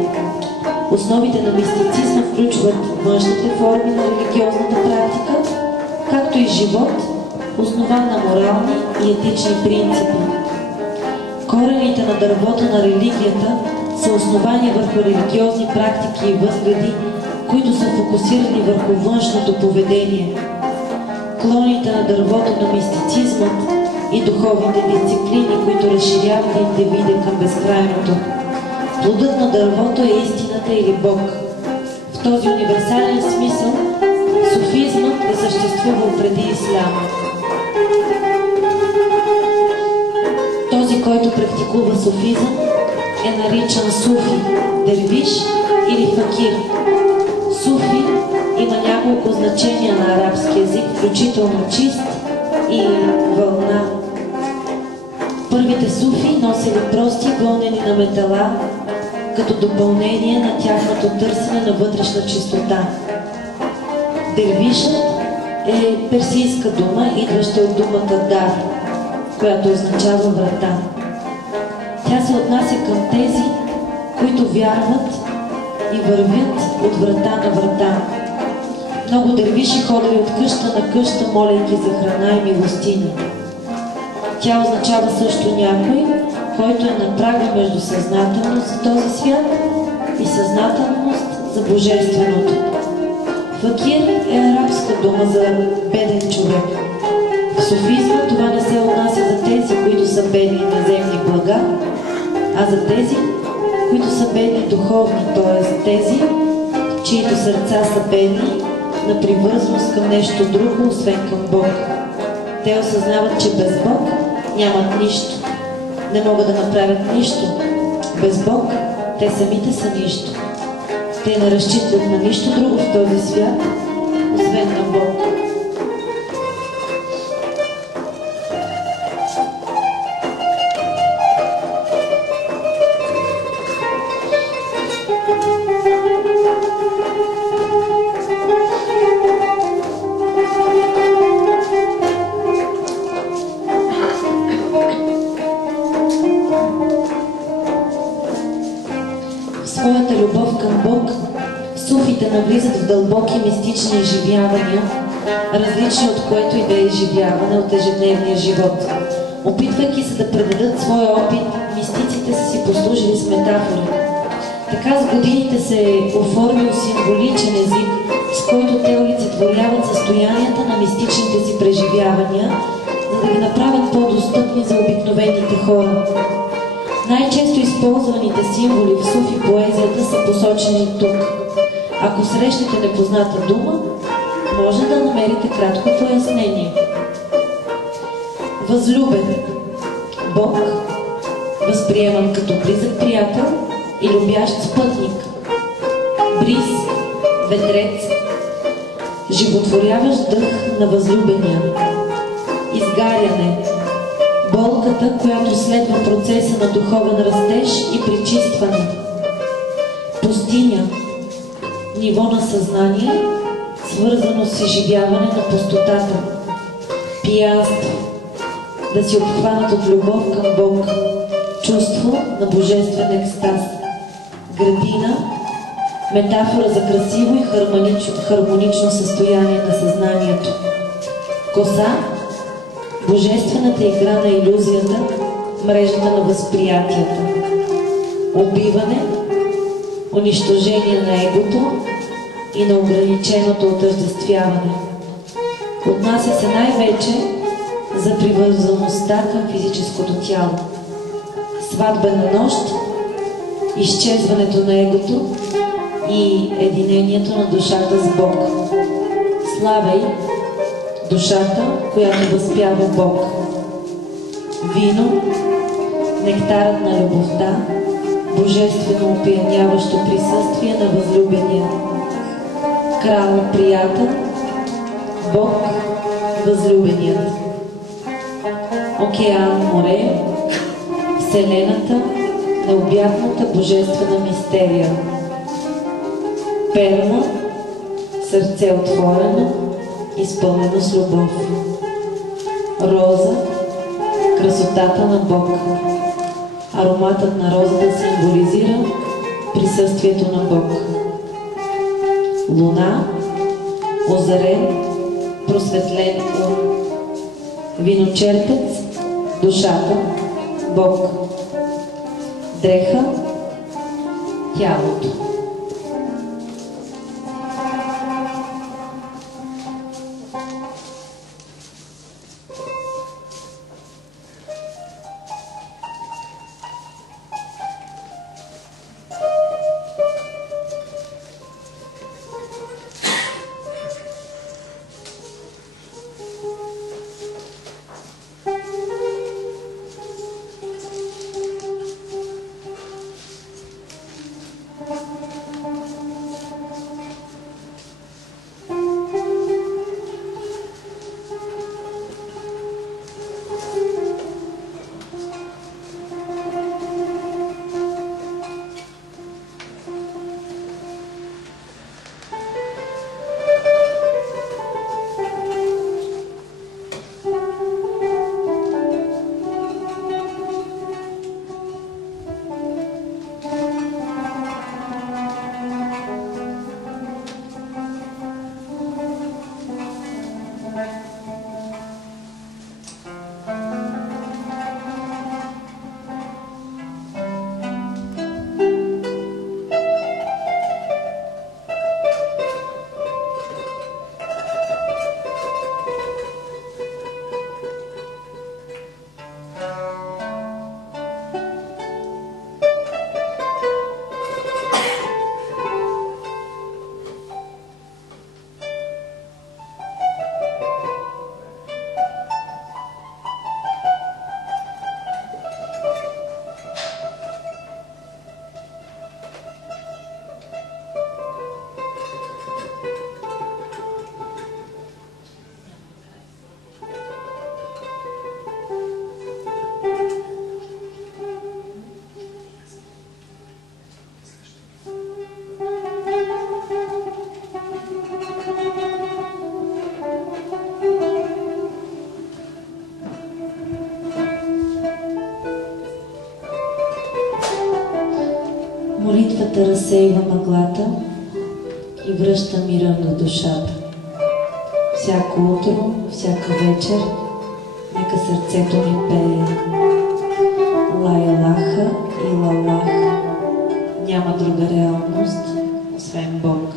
Основите на мистицизма включват външните форми на религиозната практика, както и живот, основан на морални и етични принципи. Корените на дървото на религията са основани върху религиозни практики и възгледи, които са фокусирани върху външното поведение. Клоните на дървото на мистицизмът и духовните дисциплини, които разширяват индивида към безкрайното. Плодът на дървото е истината или Бог. В този универсален смисъл суфизмът е съществувал преди исляма. Този, който практикува суфизъм, е наричан суфи, дервиш или факир. Суфи има няколко значения на арабски език, включително чист и вълна. Първите суфи носили прости вълнени на метала, като допълнение на тяхното търсене на вътрешна чистота. Дервишът е персийска дума, идваща от думата дар, която означава врата. Тя се отнася към тези, които вярват и вървят от врата на врата. Много дервиши ходили от къща на къща, молейки за храна и милостиня. Тя означава също някой, който е на прага между съзнателност за този свят и съзнателност за Божественото. Факир е арабска дума за беден човек. В суфизма това не се отнася за тези, които са бедни на земни блага, а за тези, които са бедни духовни, т.е. тези, чието сърца са бедни на привързаност към нещо друго, освен към Бог. Те осъзнават, че без Бог нямат нищо. Не могат да направят нищо. Без Бог те самите са нищо. Те не разчитат на нищо друго в този свят, освен на Бог. своята любов към Бог, суфите навлизат в дълбоки мистични изживявания, различни от което и да е изживяване от ежедневния живот. Опитвайки се да предадат своя опит, мистиците са си послужили с метафори. Така с годините се е оформил символичен език, с който те олицетворяват състоянията на мистичните си преживявания, за да ги направят по-достъпни за обикновените хора. Най-често използваните символи в суфи поезията са посочени тук. Ако срещнете непозната дума, може да намерите кратко пояснение. Възлюбен. Бог, възприеман като близък приятел и любящ спътник. Бриз, ветрец, животворяващ дъх на възлюбения. Изгаряне. Болката, която следва процеса на духовен растеж и пречистване. Пустиня. Ниво на съзнание, свързано с изживяване на пустотата. Пиянство. Да си обхванат от любов към Бог. Чувство на божествен екстаз. Градина. Метафора за красиво и хармонично състояние на съзнанието. Коса. Божествената игра на илюзията, мрежата на възприятията. Убиване. Унищожение на егото и на ограниченото отъждествяване. Отнася се най-вече за привързаността към физическото тяло. Сватбена нощ, изчезването на егото и единението на душата с Бог. Славей, душата, която възпява Бог. Вино, нектарът на любовта, божествено опияняващо присъствие на възлюбения. Крал, приятел, Бог, възлюбеният. Океан, море, Вселената, необятната божествена мистерия. Перла, сърце отворено, изпълнено с любов. Роза, красотата на Бог. Ароматът на розата символизира присъствието на Бог. Луна, озарен, просветлен ум. Виночерпец, душата, Бог. Дреха, тялото. Молитвата разсейва мъглата и връща мира на душата. Всяко утро, всяка вечер, нека сърцето ми пее. Лайлаха и лалах. Няма друга реалност, освен Бог.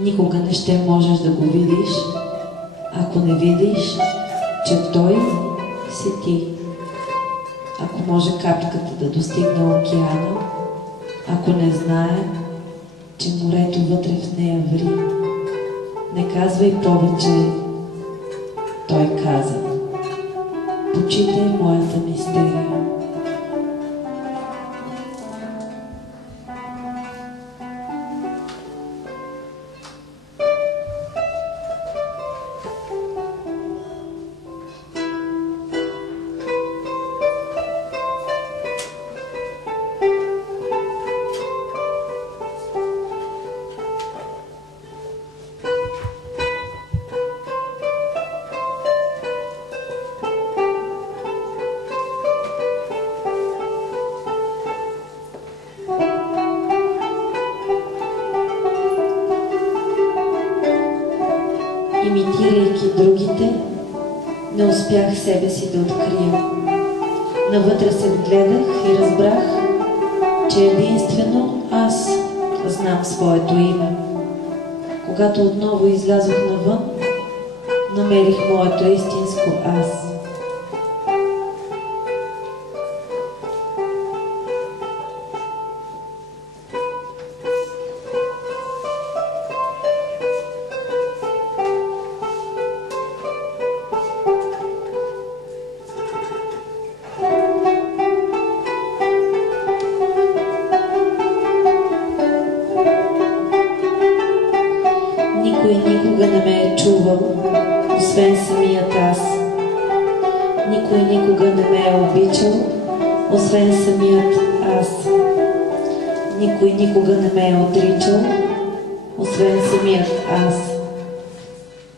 Никога не ще можеш да го видиш, ако не видиш, че Той си ти. Ако може капката да достигне океана, ако не знае, че морето вътре в нея ври, не казвай повече, Той каза. Почитай моята мистерия. Имитирайки другите, не успях себе си да открия. Навътре се вгледах и разбрах, че единствено аз знам своето име. Когато отново излязох навън, намерих моето истинско аз. Никой никога не ме е чувал, освен самият аз. Никой никога не ме е обичал, освен самият аз. Никой никога не ме е отричал, освен самият аз.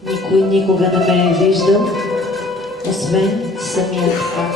Никой никога не ме е виждал, освен самият аз.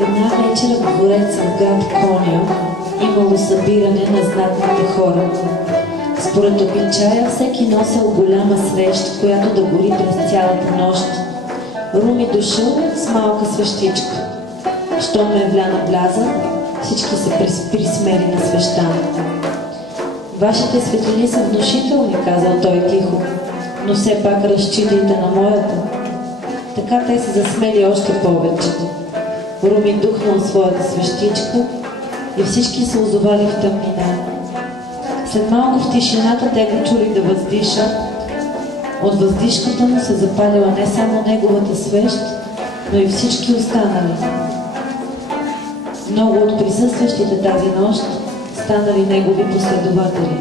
Една вечер в двореца в град Коня имало събиране на знатните хора. Според обичая всеки носел голяма свещ, която да гори през цялата нощ. Руми дошъл с малка свещичка. Щом Мевля набляза, всички се присмели на свещта. Вашите светлини са внушителни, казал той тихо, но все пак разчитайте на моята. Така те се засмели още повече. Руми духнал своята свещичка и всички се озовали в тъмнина. След малко в тишината те го чули да въздиша. От въздишката му се запалила не само неговата свещ, но и всички останали. Много от присъстващите тази нощ станали негови последователи.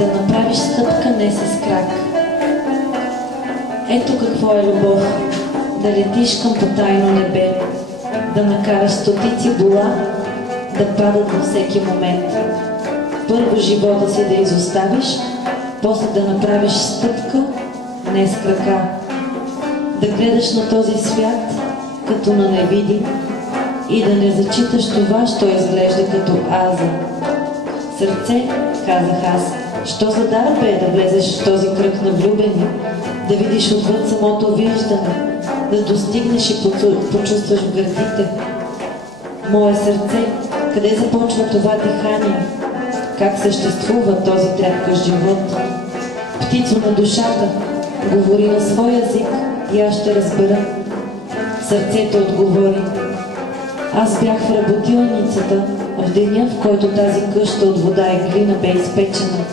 Да направиш стъпка не с крак. Ето какво е любов. Да летиш към потайно небе, да накараш стотици бола да падат във всеки момент. Първо живота си да изоставиш, после да направиш стъпка не с крака. Да гледаш на този свят като на невидим и да не зачиташ това, що изглежда като аза. Сърце, казах аз, що за дар бе да влезеш в този кръг на влюбени, да видиш отвъд самото виждане, да достигнеш и почувстваш в гърдите. Мое сърце, къде започва това дихание? Как съществува този трепкащ живот? Птицо на душата, говори на своя език и аз ще разбера. Сърцето отговори. Аз бях в работилницата в деня, в който тази къща от вода и глина бе изпечена.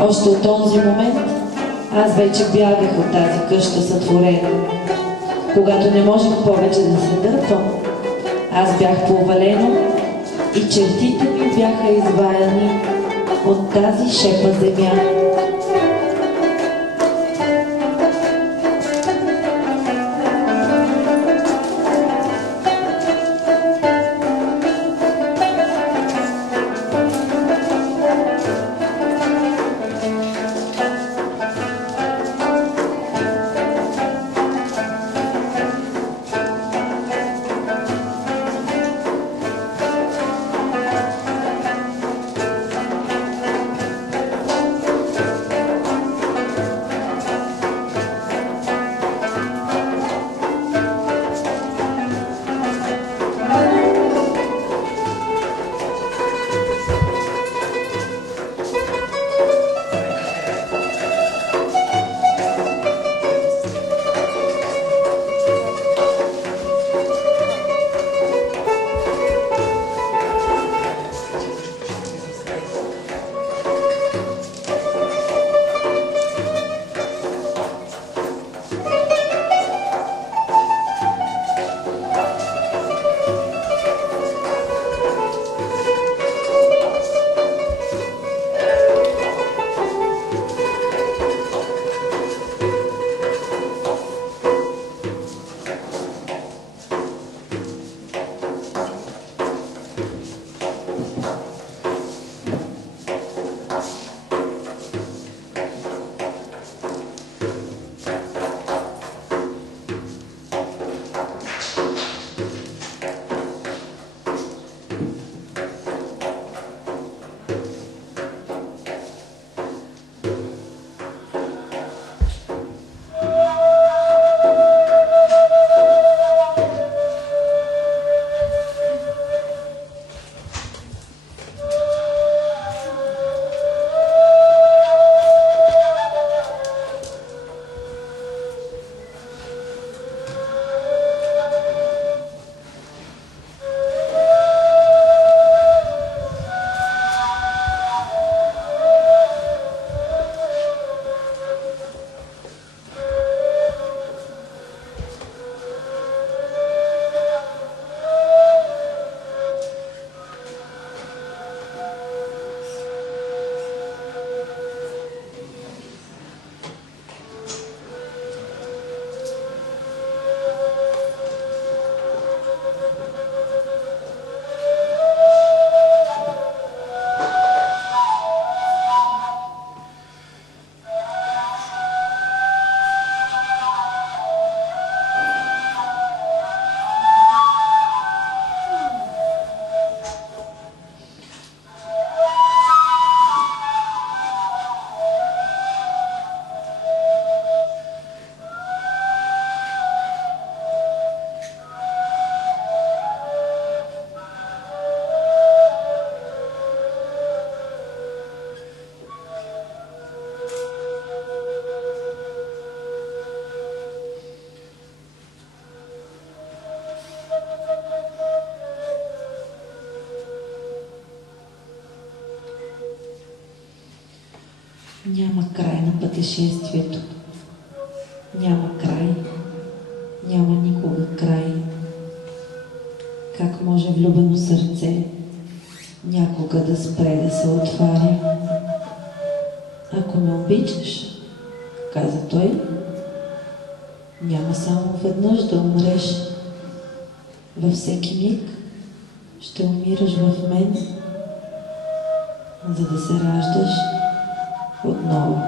Още от този момент аз вече бягах от тази къща сътворена. Когато не можех повече да се дърпам, аз бях повалена и чертите ми бяха изваяни от тази шепа земя. Няма край на пътешествието. Няма край. Няма никога край. Как може влюбено сърце някога да спре да се отваря? Ако ме обичаш, каза той, няма само веднъж да умреш. Във всеки миг ще умираш в мен, за да се раждаш отново.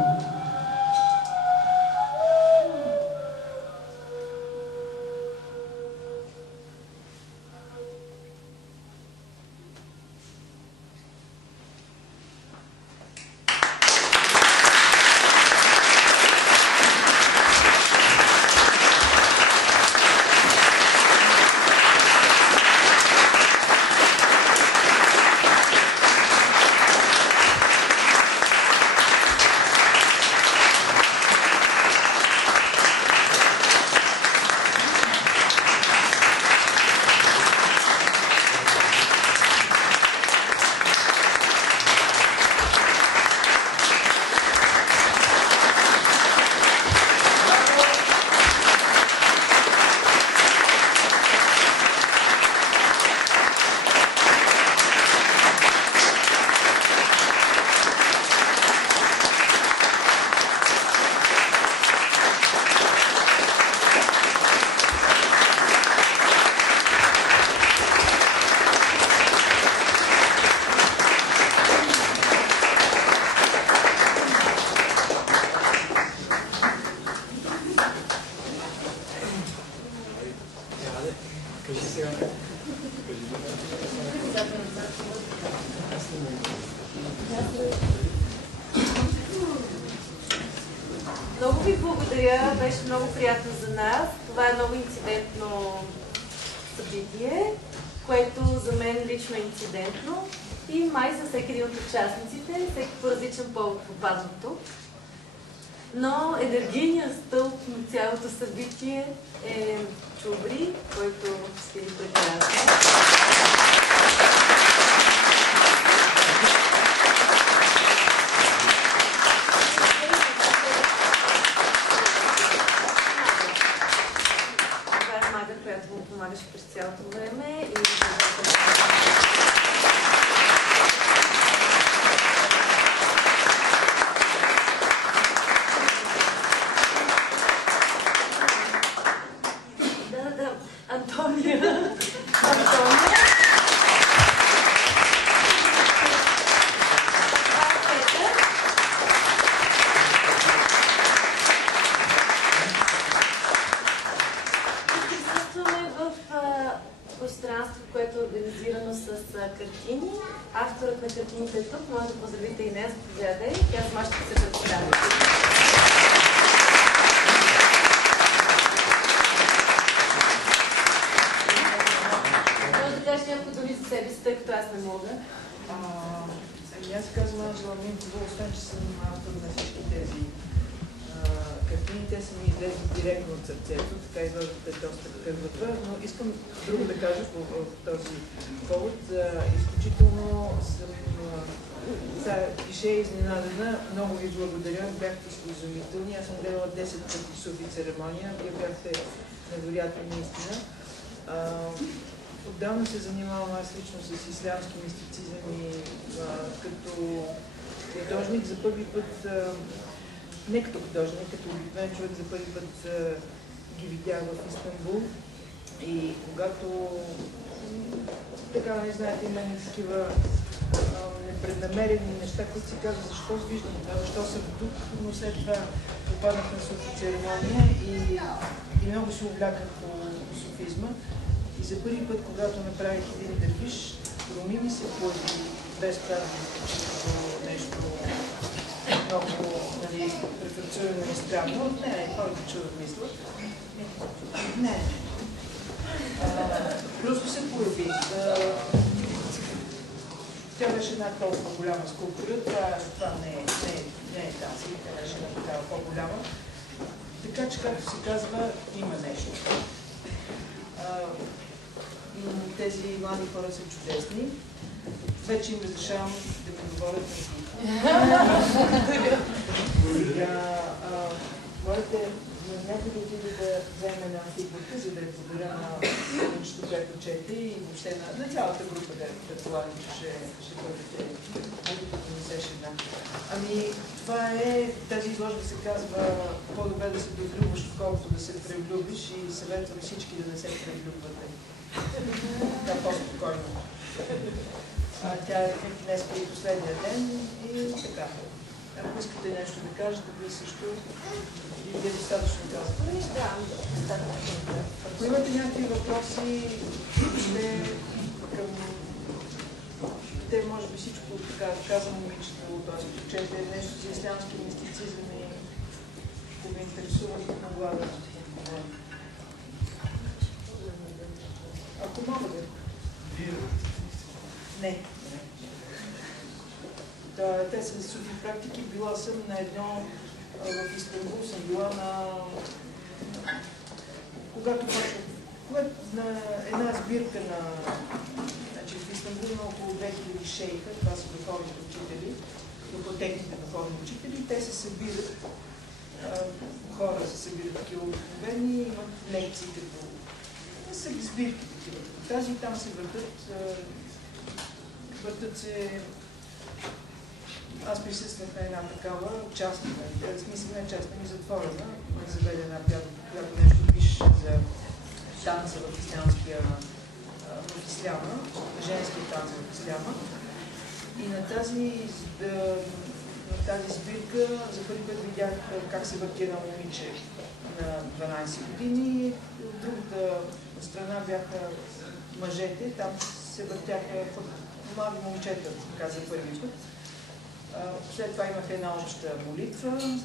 Много ви благодаря, беше много приятно за нас. Това е много инцидентно събитие, което за мен лично е инцидентно и май за всеки един от участниците, всеки по различен повод попадна тук. Но енергийният стълб на цялото събитие е Чубри, който свири прекрасно. Която му помагаше през цялото време и да, Антония. Пространство, което е организирано с картини. Авторът на картините е тук. Може да поздравите и нея, заповядай. Тя сама ще се представи. Може да кажеш някакво думи за себе си, тъй като аз не мога. Аз се казвам Анжела Минкова, освен че съм автор на всички тези картини, те са ми излезли директно от сърцето, така изложбата е доста кървава, но искам друго да кажа по този повод. Изключително съм пише изненадана. Много ви благодаря, бяхте изумителни. Аз съм гледала 10 пъти Суфи церемония, вие бяхте невероятни наистина. Отдавна се занимавам аз лично с ислямски мистицизъм и като художник за първи път, не като художник, като обикновен човек за първи път ги видях в Истанбул. И когато, така не знаете, има такива непреднамерени неща, които си казват защо виждам това, защо съм тук, но след това попаднах на Суфи церемония и много се увляках по суфизма. И за първи път, когато направих един дервиш, проми ми се появи без тази нещо много преференцирано и странно. Не, хората чудо мислят. Не. Просто се появи. Тя беше една толкова голяма скулптура, това не е тази, тя беше една такава по-голяма. Така че, както се казва, има нещо. Тези млади хора са чудесни. Вече им разрешавам да ми говорят на Моите някой отиде да вземе една фигурка, за да я подаря на момичето, което чете и въобще на цялата група, да предполагам, че ще бъдете, като несеш една. Ами, това е, тази изложба се казва по-добре да се довлюбваш, отколкото да се превлюбиш и съветвам всички да не се превлюбвате. Така по-спокойно. Тя е днес и последния ден и така. Ако искате нещо да кажете, вие също вие достатъчно казвате. Ако имате някакви въпроси, към те може би всичко така каза момичето, т.е. чете нещо за ислямски мистицизъм и ако ви интересува, бих могла да ако мога да. Не. Те са суфи практики. Била съм на едно в Истанбул, съм била когато на една сбирка на значи в Истанбул има около 2000 шейха, това са духовните учители, докато техните духовни учители, те се събират, хора се събират такива обикновени, имат лекции като са сбирки такива. Тази и там се въртат се. Аз присъствах на една такава частна, в смисъл не частна, ми затворена, заведена, която нещо пише за танца в исляма, женски танц в исляма. И на тази сбирка за първи път видях как се върти едно момиче на 12 години. От другата страна бяха мъжете, там се въртяха млади момчета, така за първи път. След това имах една обща молитва.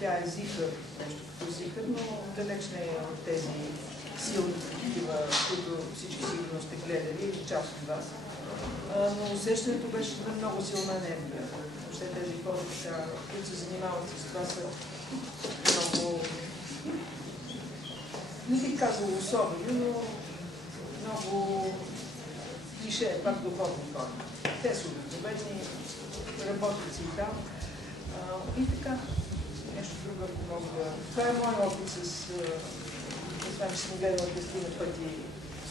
Тя е зихър, нещо като зихър, но далеч не е от тези силни такива, които всички сигурно сте гледали, или част от вас. Но усещането беше много силна енергия. Въобще тези хора, които се занимават с това, са много, не бих казал особени, но много клише, пак духовни хора. Те са обикновени, работят си там. И така, нещо друго, ако мога да... Това е моят опит с това, че съм гледала 10 пъти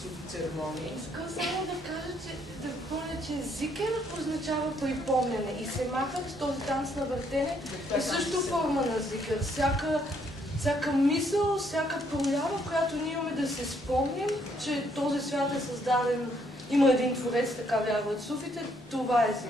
суфи церемонии. Искам само да кажа, да помня, че зикер означава припомняне и семахът, този танц на въртене е също форма на зикер. Всяка мисъл, всяка проява, която ние имаме да се спомним, че този свят е създаден, има един творец, така вярват суфите, това е зикер.